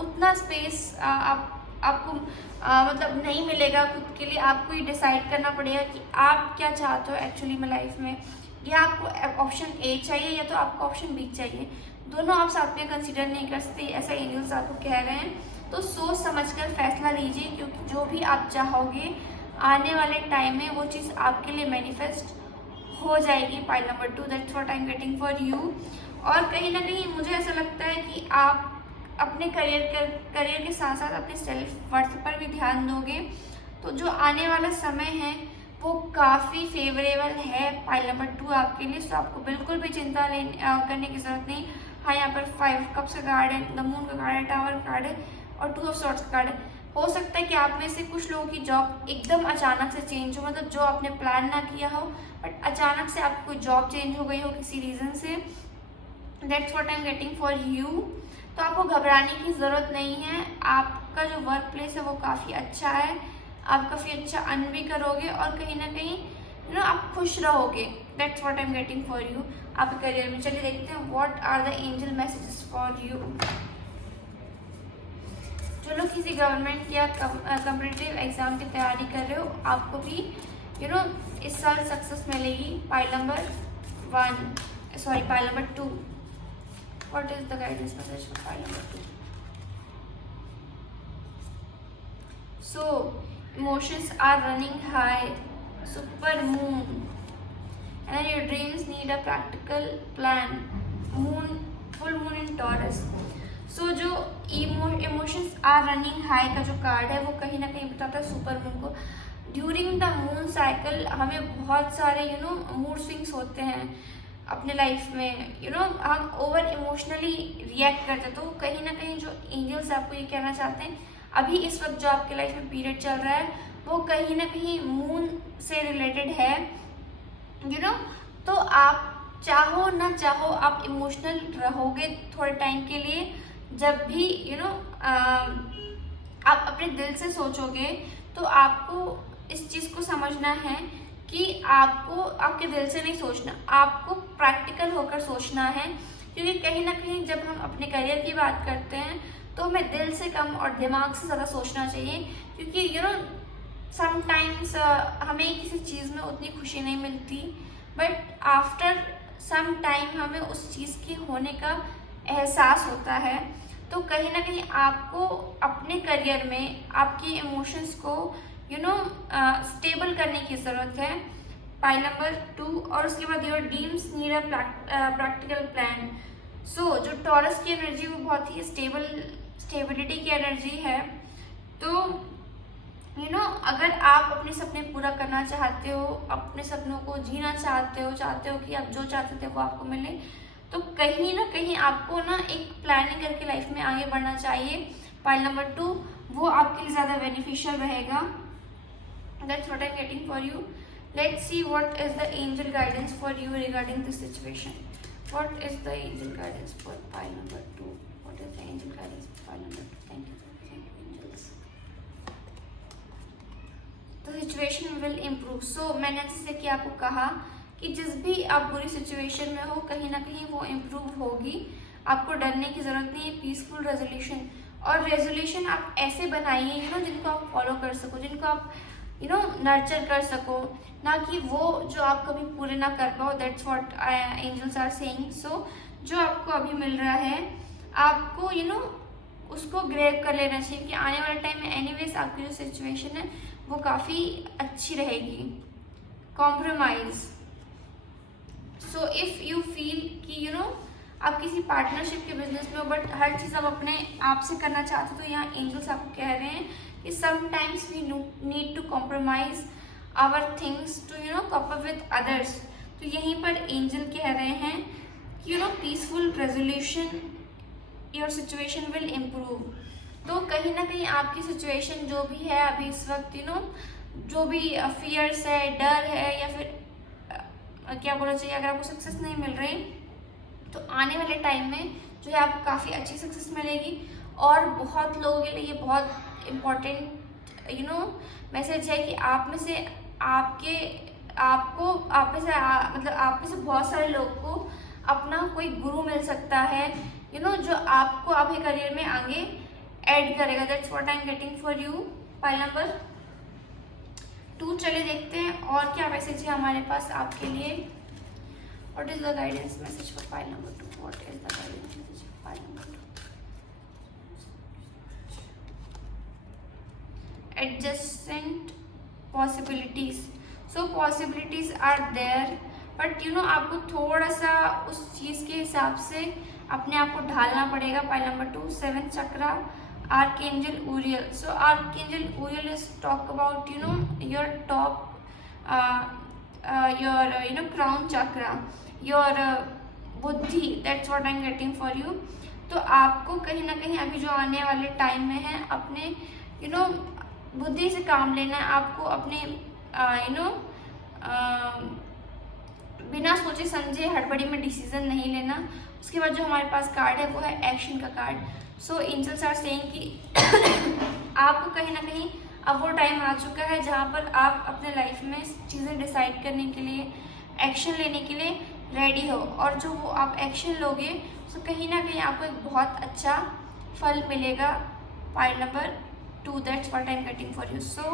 उतना स्पेस आपको मतलब नहीं मिलेगा खुद के लिए। आपको ही डिसाइड करना पड़ेगा कि आप क्या चाहते हो एक्चुअली में लाइफ में, या आपको ऑप्शन ए चाहिए या तो आपको ऑप्शन बी चाहिए, दोनों आप साथ में कंसीडर नहीं कर सकते, ऐसा एंजल्स आपको कह रहे हैं। तो सोच समझकर फैसला लीजिए, क्योंकि जो भी आप चाहोगे आने वाले टाइम में वो चीज़ आपके लिए मैनिफेस्ट हो जाएगी। Pile number 2, that's what I am getting for you. और कहीं ना कहीं मुझे ऐसा लगता है कि आप अपने करियर के साथ साथ अपने सेल्फ वर्थ पर भी ध्यान दोगे, तो जो आने वाला समय है वो काफ़ी फेवरेबल है पाइल नंबर 2 आपके लिए। तो आपको बिल्कुल भी चिंता करने की ज़रूरत नहीं। हाँ, यहाँ पर 5 कप्स का कार्ड है, द मून का कार्ड है, टावर का कार्ड है और 2 ऑफ सॉर्ड्स का कार्ड है। हो सकता है कि आप में से कुछ लोगों की जॉब एकदम अचानक से चेंज हो, मतलब जो आपने प्लान ना किया हो, बट अचानक से आपकी कोई जॉब चेंज हो गई हो किसी रीज़न से। That's what I am getting for you. तो आपको घबराने की ज़रूरत नहीं है। आपका जो वर्क प्लेस है वो काफ़ी अच्छा है, आप काफ़ी अच्छा अर्न भी करोगे और कहीं ना कहीं आप खुश रहोगे। That's what I am getting for you आपके करियर में। चलिए देखते हैं what are the angel messages for you. जो लोग किसी गवर्नमेंट या कॉम्पिटिटिव एग्जाम की तैयारी कर रहे हो, आपको भी इस साल सक्सेस मिलेगी। Pile number 2, what is the guidance message for pile number 2? So emotions are running high, super moon, and your dreams need a practical plan. Full moon in Taurus. So जो इमोशंस आर रनिंग हाई का जो card है वो कहीं ना कहीं बताता है सुपर मून को। ड्यूरिंग द मून साइकिल हमें बहुत सारे मूड स्विंग्स होते हैं अपने लाइफ में, हम ओवर इमोशनली रिएक्ट करते हैं। तो कहीं ना कहीं जो एंजल्स आपको ये कहना चाहते हैं, अभी इस वक्त जो आपके लाइफ में पीरियड चल रहा है वो कहीं ना कहीं मून से रिलेटेड है। तो आप चाहो ना चाहो आप इमोशनल रहोगे थोड़े टाइम के लिए। जब भी आप अपने दिल से सोचोगे तो आपको इस चीज़ को समझना है कि आपको आपके दिल से नहीं सोचना, आपको प्रैक्टिकल होकर सोचना है। क्योंकि कहीं ना कहीं जब हम अपने करियर की बात करते हैं तो हमें दिल से कम और दिमाग से ज़्यादा सोचना चाहिए। क्योंकि समटाइम्स हमें किसी चीज़ में उतनी खुशी नहीं मिलती, बट आफ्टर सम टाइम हमें उस चीज़ के होने का एहसास होता है। तो कहीं ना कहीं आपको अपने करियर में आपकी इमोशंस को स्टेबल करने की ज़रूरत है। Pile number 2। और उसके बाद your dreams need a practical plan. So जो टॉरस की एनर्जी वो बहुत ही स्टेबिलिटी की एनर्जी है। तो अगर आप अपने सपने पूरा करना चाहते हो, अपने सपनों को जीना चाहते हो कि आप जो चाहते थे वो आपको मिले, तो कहीं ना कहीं आपको ना एक प्लानिंग करके लाइफ में आगे बढ़ना चाहिए। पाइल नंबर 2 वो आपके लिए ज़्यादा बेनिफिशियल रहेगा। That's what I am getting for you. Let's see what is the angel guidance for you regarding this situation. What is the angel guidance for pile number 2? What is the angel guidance for pile number 2? Thank you angels. The situation will improve. So मैंने जैसे कि आपको कहा कि जिस भी आप बुरी सिचुएशन में हो, कहीं ना कहीं वो इम्प्रूव होगी। आपको डरने की जरूरत नहीं है। पीसफुल रेजोल्यूशन, और रेजोल्यूशन आप ऐसे बनाइए जिनको आप फॉलो कर सको, जिनको आप नर्चर कर सको, ना कि वो जो आप कभी पूरे ना कर पाओ। That's what angels are saying. So जो आपको अभी मिल रहा है, आपको उसको ग्रैब कर लेना चाहिए कि आने वाले टाइम में एनीवेज आपकी जो सिचुएशन है वो काफ़ी अच्छी रहेगी। Compromise. So if you feel कि आप किसी पार्टनरशिप के बिजनेस में हो, बट हर चीज़ आप अपने आप से करना चाहते हो, तो यहाँ एंजल्स आपको कह रहे हैं कि sometimes we need to compromise our things to cope up with others. तो यहीं पर एंजल कह रहे हैं कि peaceful resolution your situation will improve. तो कहीं ना कहीं आपकी सिचुएशन जो भी है अभी इस वक्त जो भी फियर्स है, डर है, या फिर क्या बोलना चाहिए, अगर आपको सक्सेस नहीं मिल रही तो आने वाले टाइम में जो है आपको काफ़ी अच्छी सक्सेस मिलेगी। और बहुत लोगों के लिए ये बहुत इम्पोर्टेंट मैसेज है कि आप में से बहुत सारे लोग को अपना कोई गुरु मिल सकता है जो आपको आपके करियर में आगे ऐड करेगा। That's what I am getting for you. Pile number 2 चलिए देखते हैं और क्या मैसेज है हमारे पास आपके लिए। What is the guidance message for pile number 2? What is the guidance message for pile number 2? Adjustment possibilities. So possibilities are there, but आपको थोड़ा सा उस चीज़ के हिसाब से अपने आप को ढालना पड़ेगा। Pile number 2 7th chakra, Archangel Uriel. So Archangel Uriel is talk about your top your crown chakra, your बुद्धि। That's what I'm getting for you. तो आपको कहीं ना कहीं अभी जो आने वाले टाइम में है अपने बुद्धि से काम लेना है। आपको अपने बिना सोचे समझे हड़बड़ी में डिसीजन नहीं लेना। उसके बाद जो हमारे पास कार्ड है वो है एक्शन का card. So angels are saying कि आपको कहीं ना कहीं अब वो टाइम आ चुका है जहाँ पर आप अपने लाइफ में चीज़ें डिसाइड करने के लिए, एक्शन लेने के लिए रेडी हो। और जो वो आप एक्शन लोगे तो कहीं ना कहीं आपको एक बहुत अच्छा फल मिलेगा। Pile number 2, that's what I am getting for you. So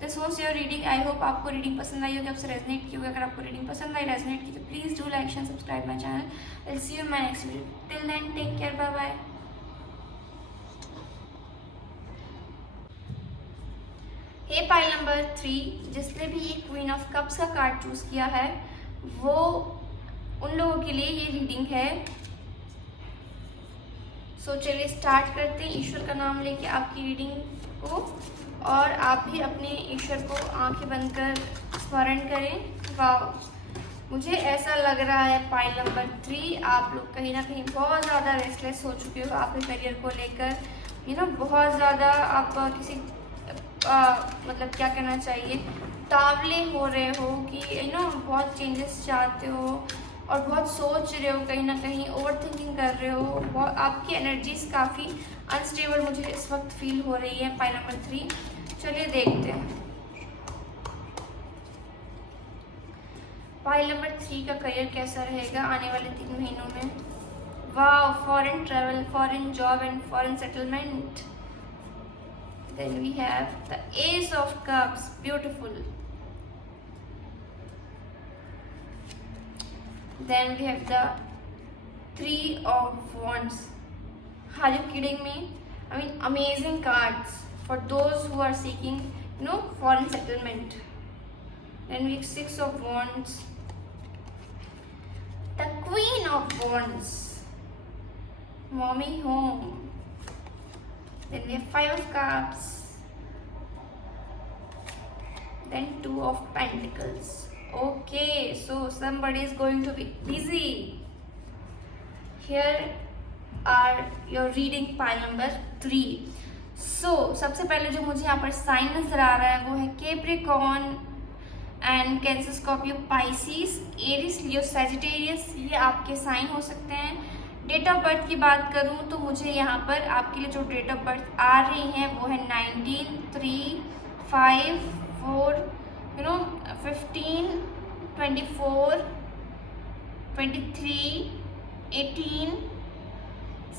this was your reading. I hope आपको रीडिंग पसंद आई होगी, आपसे रेजनेट की होगी। अगर आपको रीडिंग पसंद आई, रेजनेट की, तो please do like and subscribe my channel. Will see you in my next video. Till then take care, bye bye. Hey pile number 3, जिसने भी ये क्वीन ऑफ कप्स का कार्ड चूज किया है वो उन लोगों के लिए ये रीडिंग है। सो चलिए स्टार्ट करते हैं ईश्वर का नाम लेके आपकी रीडिंग को, और आप भी अपने ईश्वर को आंखें बंद कर स्मरण करें। वाओ, मुझे ऐसा लग रहा है पाइल नंबर 3 आप लोग कहीं ना कहीं बहुत ज़्यादा रेस्टलेस हो चुके हो आपके करियर को लेकर। बहुत ज़्यादा आप किसी मतलब क्या कहना चाहिए, तावले हो रहे हो कि बहुत चेंजेस चाहते हो और बहुत सोच रहे हो, कहीं ना कहीं ओवर थिंकिंग कर रहे हो। बहुत आपकी एनर्जीज काफ़ी अनस्टेबल मुझे इस वक्त फील हो रही है पाइल नंबर 3। चलिए देखते हैं पाइल नंबर 3 का करियर कैसा रहेगा आने वाले 3 महीनों में। वाह, foreign travel, foreign job and foreign settlement. Then we have the Ace of Cups, beautiful. Then we have the 3 of Wands. Are you kidding me? I mean, amazing cards for those who are seeking, foreign settlement. Then we have 6 of Wands. The Queen of Wands. Mommy home. Then we have 5 of Cups. then 2 of Pentacles. Okay, so somebody is going to be busy. Here are your reading pile number 3. So सबसे पहले जो मुझे यहाँ पर sign नजर आ रहा है वो है Capricorn and Cancer, Scorpio, Pisces, Aries, Leo, Sagittarius. ये आपके साइन हो सकते हैं। डेट ऑफ बर्थ की बात करूँ तो मुझे यहाँ पर आपके लिए जो डेट ऑफ बर्थ आ रही हैं वो है 19, 3, 5, 4, 15, 24, 23, 18,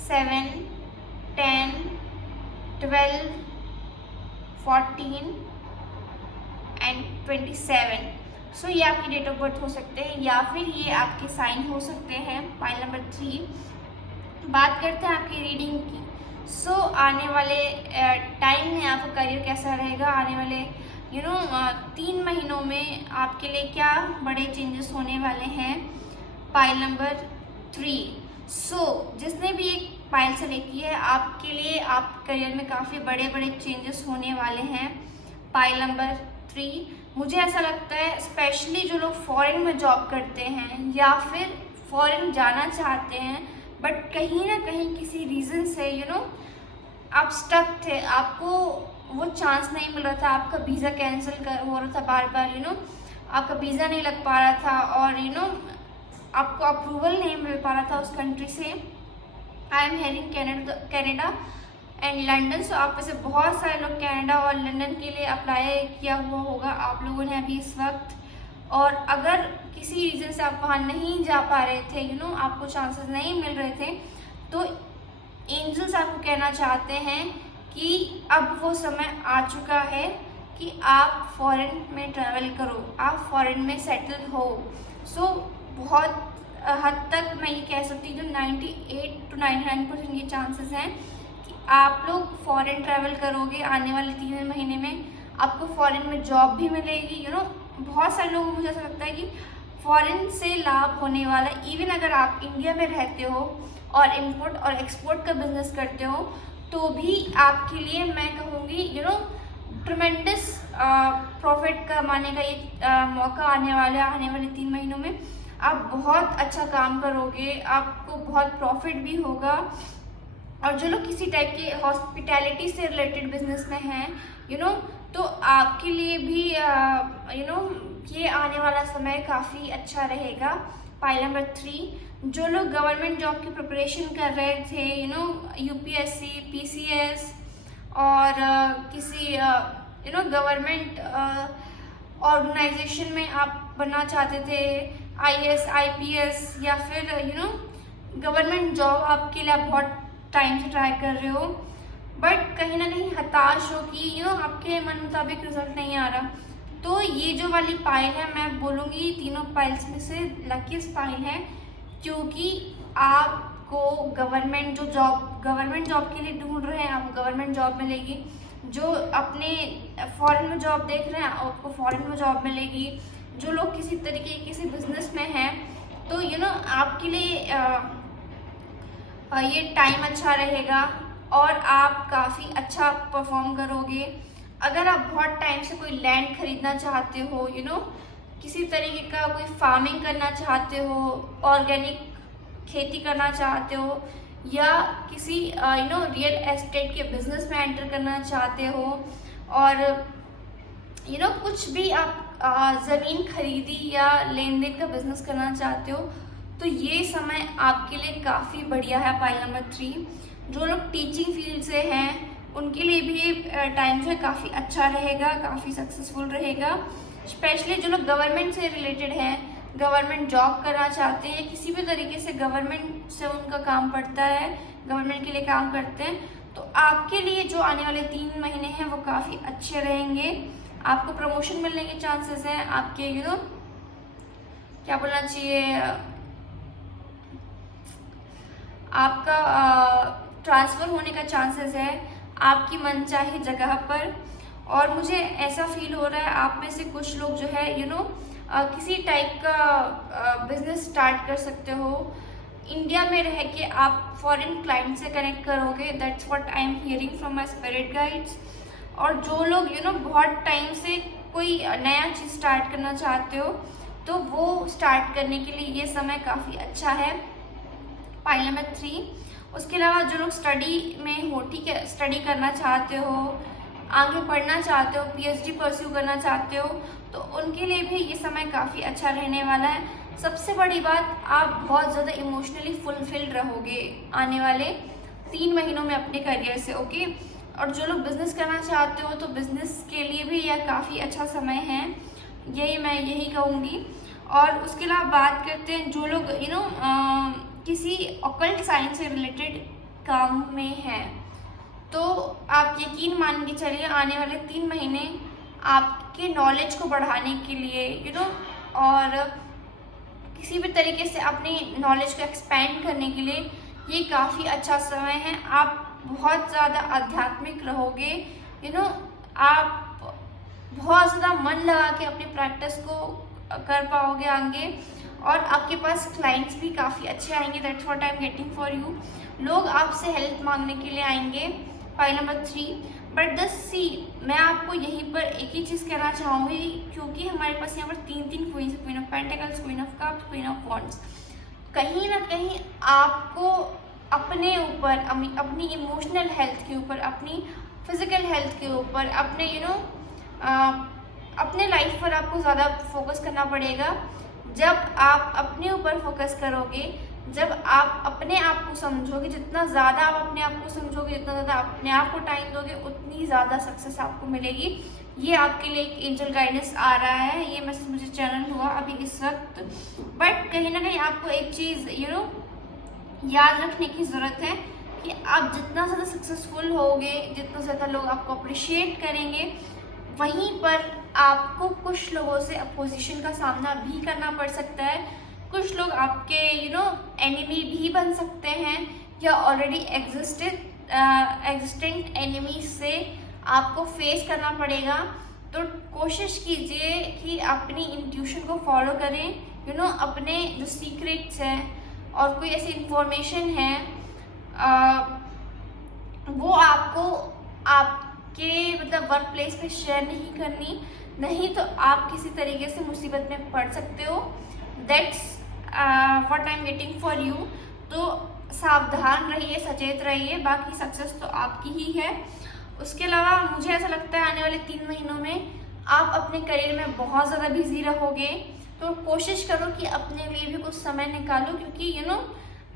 7, 10, 12, 14 एंड 27। सो ये आपकी डेट ऑफ बर्थ हो सकते हैं या फिर ये आपके साइन हो सकते हैं। Pile number 3। बात करते हैं आपकी रीडिंग की। सो आने वाले टाइम में आपका करियर कैसा रहेगा, आने वाले 3 महीनों में आपके लिए क्या बड़े चेंजेस होने वाले हैं। Pile number 3। सो जिसने भी एक पाइल सेलेक्ट की है आपके लिए आप करियर में काफ़ी बड़े बड़े चेंजेस होने वाले हैं। Pile number 3। मुझे ऐसा लगता है स्पेशली जो लोग फॉरेन में जॉब करते हैं या फिर फॉरेन जाना चाहते हैं बट कहीं ना कहीं किसी रीज़न से आप स्टक थे, आपको वो चांस नहीं मिल रहा था, आपका वीज़ा कैंसिल हो रहा था बार बार, आपका वीज़ा नहीं लग पा रहा था और आपको अप्रूवल नहीं मिल पा रहा था उस कंट्री से। I am hearing Canada and London. So आप में से बहुत सारे लोग कनाडा और लंदन के लिए अप्लाई किया हुआ होगा आप लोगों ने अभी इस वक्त। और अगर किसी रीज़न से आप वहाँ नहीं जा पा रहे थे, आपको चांसेस नहीं मिल रहे थे, तो एंजल्स आपको कहना चाहते हैं कि अब वो समय आ चुका है कि आप फॉरेन में ट्रैवल करो, आप फॉरेन में सेटल हो। सो बहुत हद तक मैं ये कह सकती हूँ 98 to 99% ये चांसेस हैं कि आप लोग फॉरेन ट्रैवल करोगे आने वाले 3 महीने में। आपको फॉरेन में जॉब भी मिलेगी। बहुत सारे लोगों को मुझे ऐसा लगता है कि फॉरेन से लाभ होने वाला, इवन अगर आप इंडिया में रहते हो और इम्पोर्ट और एक्सपोर्ट का बिजनेस करते हो तो भी आपके लिए मैं कहूँगी ट्रमेंडस प्रॉफिट कमाने का ये मौका आने वाला है। आने वाले 3 महीनों में आप बहुत अच्छा काम करोगे, आपको बहुत प्रॉफिट भी होगा। और जो लोग किसी टाइप के हॉस्पिटैलिटी से रिलेटेड बिजनेस में हैं तो आपके लिए भी ये आने वाला समय काफ़ी अच्छा रहेगा। Pile number 3। जो लोग गवर्नमेंट जॉब की प्रिपरेशन कर रहे थे, यूपीएससी, पीसीएस और किसी गवर्नमेंट ऑर्गेनाइजेशन में आप बनना चाहते थे, आईएएस, आईपीएस या फिर गवर्नमेंट जॉब आपके लिए आप बहुत टाइम से ट्राई कर रहे हो बट कहीं ना कहीं हताश हो कि आपके मन मुताबिक रिजल्ट नहीं आ रहा, तो ये जो वाली पाइल है मैं बोलूँगी तीनों पाइल्स में से लकीस्ट पाइल है क्योंकि आपको गवर्नमेंट जॉब के लिए ढूंढ रहे हैं आपको गवर्नमेंट जॉब मिलेगी। जो अपने फॉरेन में जॉब देख रहे हैं आपको फॉरेन में जॉब मिलेगी। जो लोग किसी तरीके किसी बिजनेस में हैं तो आपके लिए ये टाइम अच्छा रहेगा और आप काफ़ी अच्छा परफॉर्म करोगे। अगर आप बहुत टाइम से कोई लैंड खरीदना चाहते हो, किसी तरीके का कोई फार्मिंग करना चाहते हो, ऑर्गेनिक खेती करना चाहते हो या किसी रियल एस्टेट के बिजनेस में एंटर करना चाहते हो और कुछ भी आप ज़मीन खरीदी या लेन देन का बिजनेस करना चाहते हो तो ये समय आपके लिए काफ़ी बढ़िया है। Pile number 3। जो लोग टीचिंग फील्ड से हैं उनके लिए भी ये टाइम जो है काफ़ी अच्छा रहेगा, काफ़ी सक्सेसफुल रहेगा। स्पेशली जो लोग गवर्नमेंट से रिलेटेड हैं, गवर्नमेंट जॉब करना चाहते हैं, किसी भी तरीके से गवर्नमेंट से उनका काम पड़ता है, गवर्नमेंट के लिए काम करते हैं, तो आपके लिए जो आने वाले 3 महीने हैं वो काफ़ी अच्छे रहेंगे। आपको प्रमोशन मिलने के चांसेस हैं, आपके क्या बोलना चाहिए, आपका ट्रांसफ़र होने का चांसेस है आपकी मनचाही जगह पर। और मुझे ऐसा फील हो रहा है आप में से कुछ लोग जो है किसी टाइप का बिजनेस स्टार्ट कर सकते हो। इंडिया में रह के आप फॉरेन क्लाइंट से कनेक्ट करोगे, that's what I am hearing from my spirit guides. और जो लोग बहुत टाइम से कोई नया चीज़ स्टार्ट करना चाहते हो तो वो स्टार्ट करने के लिए ये समय काफ़ी अच्छा है। पाइल नंबर 3, उसके अलावा जो लोग स्टडी में हो, ठीक है, स्टडी करना चाहते हो, आगे पढ़ना चाहते हो, पीएचडी परस्यू करना चाहते हो, तो उनके लिए भी ये समय काफ़ी अच्छा रहने वाला है। सबसे बड़ी बात, आप बहुत ज़्यादा इमोशनली फुलफिल्ड रहोगे आने वाले 3 महीनों में अपने करियर से, ओके। और जो लोग बिजनेस करना चाहते हो तो बिजनेस के लिए भी यह काफ़ी अच्छा समय है, मैं यही कहूँगी। और उसके अलावा बात करते हैं जो लोग किसी ऑकल्ट साइंस से रिलेटेड काम में हैं, तो आप यकीन मान के चलिए आने वाले 3 महीने आपके नॉलेज को बढ़ाने के लिए और किसी भी तरीके से अपनी नॉलेज को एक्सपेंड करने के लिए ये काफ़ी अच्छा समय है। आप बहुत ज़्यादा आध्यात्मिक रहोगे, आप बहुत ज़्यादा मन लगा के अपनी प्रैक्टिस को कर पाओगे आगे, और आपके पास क्लाइंट्स भी काफ़ी अच्छे आएंगे। That's what I am getting for you. लोग आपसे हेल्प मांगने के लिए आएंगे। पाइल नंबर 3, बट द सी, मैं आपको यहीं पर एक ही चीज़ कहना चाहूँगी, क्योंकि हमारे पास यहाँ पर 3 queens, queen of pentacles, queen of cups, queen of wands, कहीं ना कहीं आपको अपने ऊपर, अपनी इमोशनल हेल्थ के ऊपर, अपनी फिजिकल हेल्थ के ऊपर, अपने अपने लाइफ पर आपको ज़्यादा फोकस करना पड़ेगा। जब आप अपने ऊपर फोकस करोगे, जब आप अपने आप को समझोगे, जितना ज़्यादा आप अपने आप को समझोगे, जितना ज़्यादा अपने आप को टाइम दोगे, उतनी ज़्यादा सक्सेस आपको मिलेगी। ये आपके लिए एक एंजल गाइडेंस आ रहा है, ये मैसेज मुझे चैनल हुआ अभी इस वक्त। बट कहीं ना कहीं आपको एक चीज़ याद रखने की ज़रूरत है कि आप जितना ज़्यादा सक्सेसफुल होगे, जितना ज़्यादा लोग आपको अप्रिशिएट करेंगे, वहीं पर आपको कुछ लोगों से अपोजिशन का सामना भी करना पड़ सकता है। कुछ लोग आपके एनिमी भी बन सकते हैं, या ऑलरेडी एग्जिस्टेंट एनिमी से आपको फेस करना पड़ेगा। तो कोशिश कीजिए कि अपनी इंट्यूशन को फॉलो करें, अपने जो सीक्रेट्स हैं और कोई ऐसी इंफॉर्मेशन है वो आपको आपके वर्क प्लेस पे शेयर नहीं करनी, नहीं तो आप किसी तरीके से मुसीबत में पड़ सकते हो। That's what I am getting for you. तो सावधान रहिए, सचेत रहिए, बाकी सक्सेस तो आपकी ही है। उसके अलावा मुझे ऐसा लगता है आने वाले 3 महीनों में आप अपने करियर में बहुत ज़्यादा बिजी रहोगे, तो कोशिश करो कि अपने लिए भी कुछ समय निकालो, क्योंकि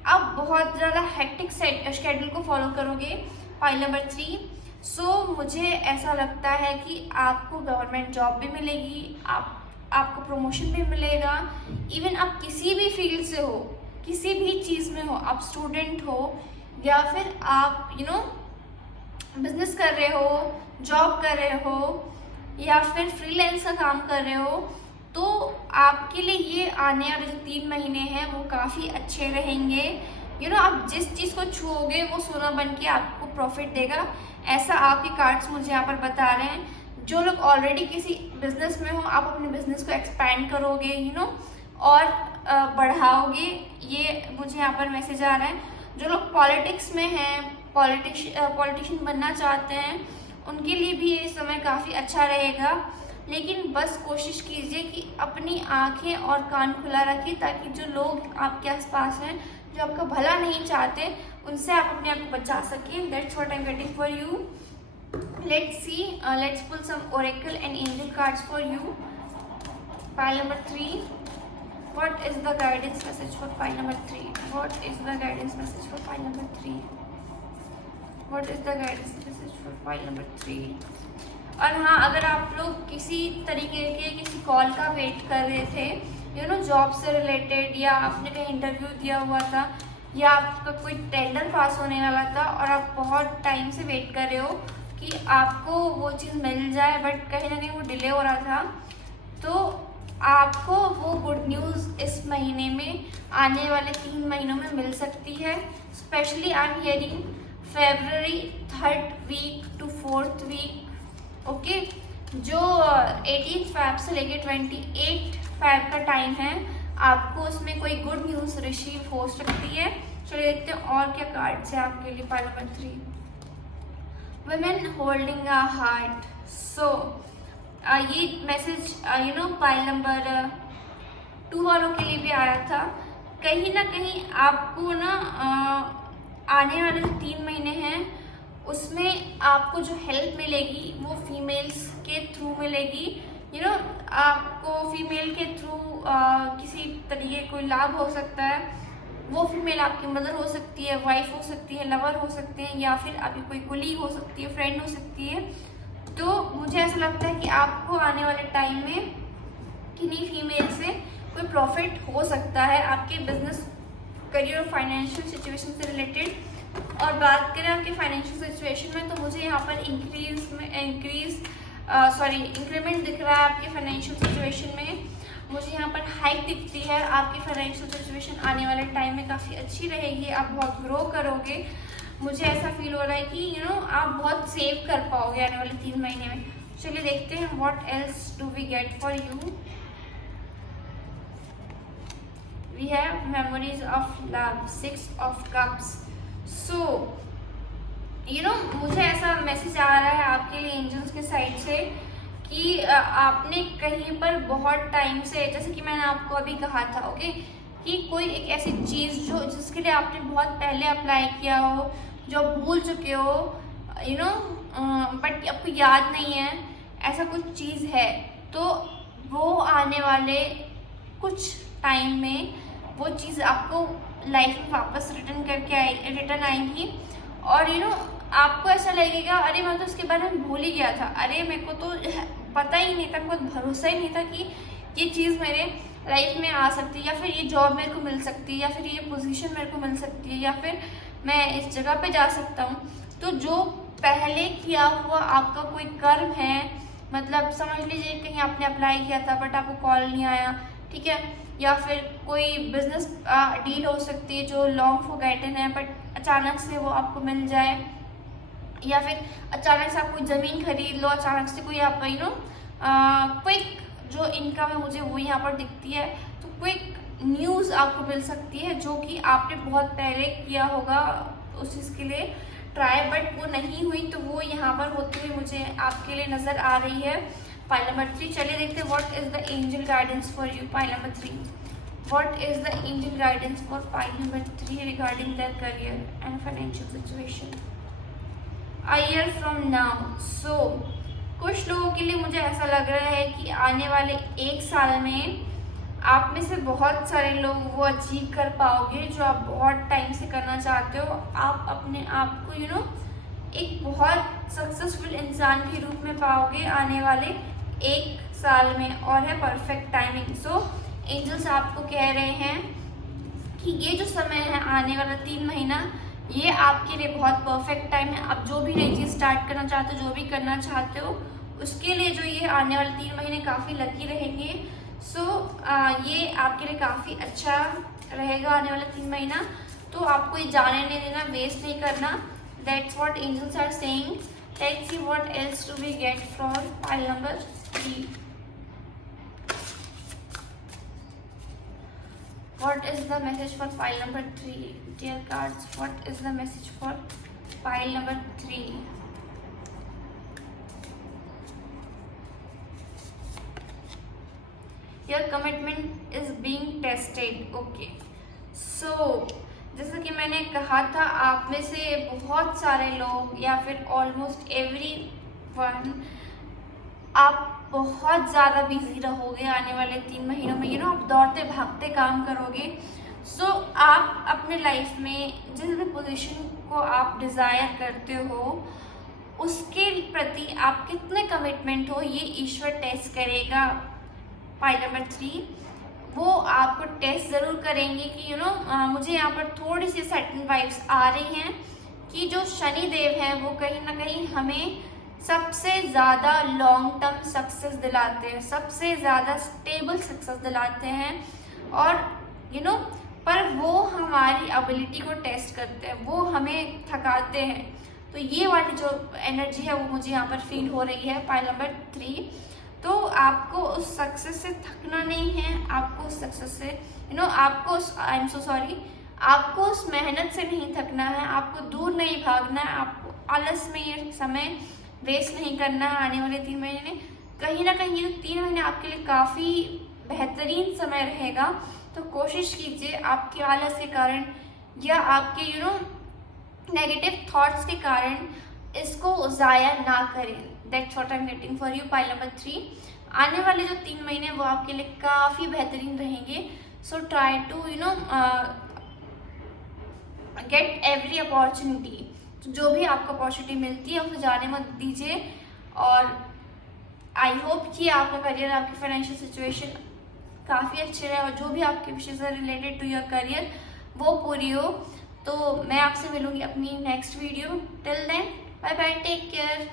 आप बहुत ज़्यादा हेक्टिक शेड्यूल को फॉलो करोगे। पाइल नंबर 3, सो मुझे ऐसा लगता है कि आपको गवर्नमेंट जॉब भी मिलेगी, आपको प्रमोशन भी मिलेगा। इवन आप किसी भी फील्ड से हो, किसी भी चीज़ में हो, आप स्टूडेंट हो या फिर आप बिजनेस कर रहे हो, जॉब कर रहे हो, या फिर फ्रीलांस का काम कर रहे हो, तो आपके लिए ये आने वाले जो 3 महीने हैं वो काफ़ी अच्छे रहेंगे। आप जिस चीज़ को छूओगे वो सोना बन के आपको प्रॉफिट देगा, ऐसा आपके कार्ड्स मुझे यहाँ पर बता रहे हैं। जो लोग ऑलरेडी किसी बिजनेस में हो, आप अपने बिजनेस को एक्सपैंड करोगे, और बढ़ाओगे, ये मुझे यहाँ पर मैसेज आ रहा है। जो लोग पॉलिटिक्स में हैं, पॉलिटिशियन बनना चाहते हैं, उनके लिए भी ये समय काफ़ी अच्छा रहेगा। लेकिन बस कोशिश कीजिए कि अपनी आंखें और कान खुला रखिए, ताकि जो लोग आपके आसपास हैं, जो आपका भला नहीं चाहते, उनसे आप अपने आप को बचा सकें। That's what I am getting for you. Let's see, let's pull some oracle and angel cards for you. Pile number 3, what is the guidance message for pile number 3? What is the guidance message for pile number 3? What is the guidance message for pile number 3? और हाँ, अगर आप लोग किसी तरीके के किसी call का वेट कर रहे थे, जॉब से रिलेटेड, या आपने कहीं इंटरव्यू दिया हुआ था, या आपका कोई टेंडर पास होने वाला था और आप बहुत टाइम से वेट कर रहे हो कि आपको वो चीज़ मिल जाए, बट कहीं ना कहीं वो डिले हो रहा था, तो आपको वो गुड न्यूज़ इस महीने में, आने वाले 3 महीनों में मिल सकती है। Specially I am hearing February 3rd week to 4th week, okay. जो 18 Feb से लेके 28 Feb का टाइम है, आपको उसमें कोई गुड न्यूज़ रिसीव हो सकती है। चलिए देखते हैं और क्या कार्ड्स है आपके लिए। Pile number 3, women holding a heart. So ये मैसेज पाइल नंबर 2 वालों के लिए भी आया था। कहीं ना कहीं आपको ना आने वाले जो 3 महीने हैं उसमें आपको जो हेल्प मिलेगी वो फीमेल्स के थ्रू मिलेगी। आपको फीमेल के थ्रू किसी तरीके कोई लाभ हो सकता है। वो फीमेल आपकी मदर हो सकती है, वाइफ हो सकती है, लवर हो सकते हैं, या फिर आपकी कोई कोलीग हो सकती है, फ्रेंड हो सकती है। तो मुझे ऐसा लगता है कि आपको आने वाले टाइम में किन्हीं फीमेल से कोई प्रॉफिट हो सकता है आपके बिजनेस, करियर और फाइनेंशियल सिचुएशन से रिलेटेड। और बात करें आपके फाइनेंशियल सिचुएशन में, तो मुझे यहाँ पर इंक्रीमेंट दिख रहा है आपके फाइनेंशियल सिचुएशन में। मुझे यहाँ पर हाइक दिखती है। आपकी फाइनेंशियल सिचुएशन आने वाले टाइम में काफ़ी अच्छी रहेगी, आप बहुत ग्रो करोगे। मुझे ऐसा फील हो रहा है कि आप बहुत सेव कर पाओगे आने वाले 3 महीने में। चलिए देखते हैं what else do we get for you. We have memories of love, 6 of cups. So मुझे ऐसा मैसेज आ रहा है आपके लिए एंजल्स के साइड से कि आपने कहीं पर बहुत टाइम से, जैसे कि मैंने आपको अभी कहा था ओके, कि कोई एक ऐसी चीज़ जिसके लिए आपने बहुत पहले अप्लाई किया हो, जो भूल चुके हो बट आपको याद नहीं है, ऐसा कुछ चीज़ है, तो वो आने वाले कुछ टाइम में वो चीज़ आपको लाइफ में वापस रिटर्न आएगी। और आपको ऐसा लगेगा अरे मैं तो इसके बारे में भूल ही गया था, अरे मेरे को तो पता ही नहीं था, बहुत भरोसा ही नहीं था कि ये चीज़ मेरे लाइफ में आ सकती है, या फिर ये जॉब मेरे को मिल सकती है, या फिर ये पोजीशन मेरे को मिल सकती है, या फिर मैं इस जगह पे जा सकता हूँ। तो जो पहले किया हुआ आपका कोई कर्म है, मतलब समझ लीजिए कहीं आपने अप्लाई किया था बट आपको कॉल नहीं आया, ठीक है, या फिर कोई बिजनेस डील हो सकती है जो लॉन्ग फॉरगॉटन है बट अचानक से वो आपको मिल जाए, या फिर अचानक से आप कोई ज़मीन खरीद लो, अचानक से कोई आप क्विक जो इनकम है मुझे वो यहाँ पर दिखती है। तो क्विक न्यूज़ आपको मिल सकती है जो कि आपने बहुत पहले किया होगा उस चीज़ के लिए ट्राई, बट वो नहीं हुई, तो वो यहाँ पर होती हुई मुझे आपके लिए नज़र आ रही है। पाइल नंबर 3, चलिए देखते हैं what is the angel guidance for you. Pile number 3, what is the angel guidance for pile number 3 regarding their career and financial situation a year from now. So कुछ लोगों के लिए मुझे ऐसा लग रहा है कि आने वाले 1 साल में आप में से बहुत सारे लोग वो अचीव कर पाओगे जो आप बहुत टाइम से करना चाहते हो। आप अपने आप को एक बहुत सक्सेसफुल इंसान के रूप में पाओगे आने वाले 1 साल में, और है परफेक्ट टाइमिंग। सो एंजल्स आपको कह रहे हैं कि ये जो समय है आने वाला 3 महीना, ये आपके लिए बहुत परफेक्ट टाइम है। आप जो भी नई चीज़ स्टार्ट करना चाहते हो, जो भी करना चाहते हो, उसके लिए जो ये आने वाले 3 महीने काफ़ी लकी रहेंगे। सो ये आपके लिए काफ़ी अच्छा रहेगा आने वाला 3 महीना। तो आपको ये जाने नहीं देना, वेस्ट नहीं करना। That's what angels are saying. Let's see what else do we get from pile number 3। What is the message for pile number 3? Dear cards, what is the message for pile number 3? Your commitment is being tested. Okay. So, जैसा कि मैंने कहा था, आप में से बहुत सारे लोग या फिर ऑलमोस्ट एवरीवन आप बहुत ज़्यादा बिजी रहोगे आने वाले 3 महीनों में। आप दौड़ते भागते काम करोगे। सो आप अपने लाइफ में जिस भी पोजीशन को आप डिज़ायर करते हो उसके प्रति आप कितने कमिटमेंट हो, ये ईश्वर टेस्ट करेगा। पाइल नंबर 3 वो आपको टेस्ट ज़रूर करेंगे कि मुझे यहाँ पर थोड़ी सी सर्टेन वाइब्स आ रही हैं कि जो शनि देव हैं वो कहीं ना कहीं हमें सबसे ज़्यादा लॉन्ग टर्म सक्सेस दिलाते हैं, सबसे ज़्यादा स्टेबल सक्सेस दिलाते हैं, और पर वो हमारी एबिलिटी को टेस्ट करते हैं, वो हमें थकाते हैं। तो ये वाली जो एनर्जी है वो मुझे यहाँ पर फील हो रही है पाइल नंबर 3। तो आपको उस सक्सेस से थकना नहीं है, आपको उस सक्सेस से आपको उस मेहनत से नहीं थकना है, आपको दूर नहीं भागना है, आपको आलस में ये समय वेस्ट नहीं करना है आने वाले 3 महीने। कहीं ना कहीं ये 3 महीने आपके लिए काफ़ी बेहतरीन समय रहेगा। तो कोशिश कीजिए आपके आलस के कारण या आपके नेगेटिव थॉट्स के कारण इसको ज़ाया ना करें। That's what I am getting for you pile number 3। आने वाले जो 3 महीने वो आपके लिए काफ़ी बेहतरीन रहेंगे। So try to get every opportunity. जो भी आपको अपॉर्चुनिटी मिलती है उसे जाने मत दीजिए। और आई होप कि आपका करियर, आपकी फाइनेंशियल सिचुएशन काफ़ी अच्छे रहे और जो भी आपके विषय से रिलेटेड टू योर करियर वो पूरी हो। तो मैं आपसे मिलूंगी अपनी next video. Till then bye bye, take care.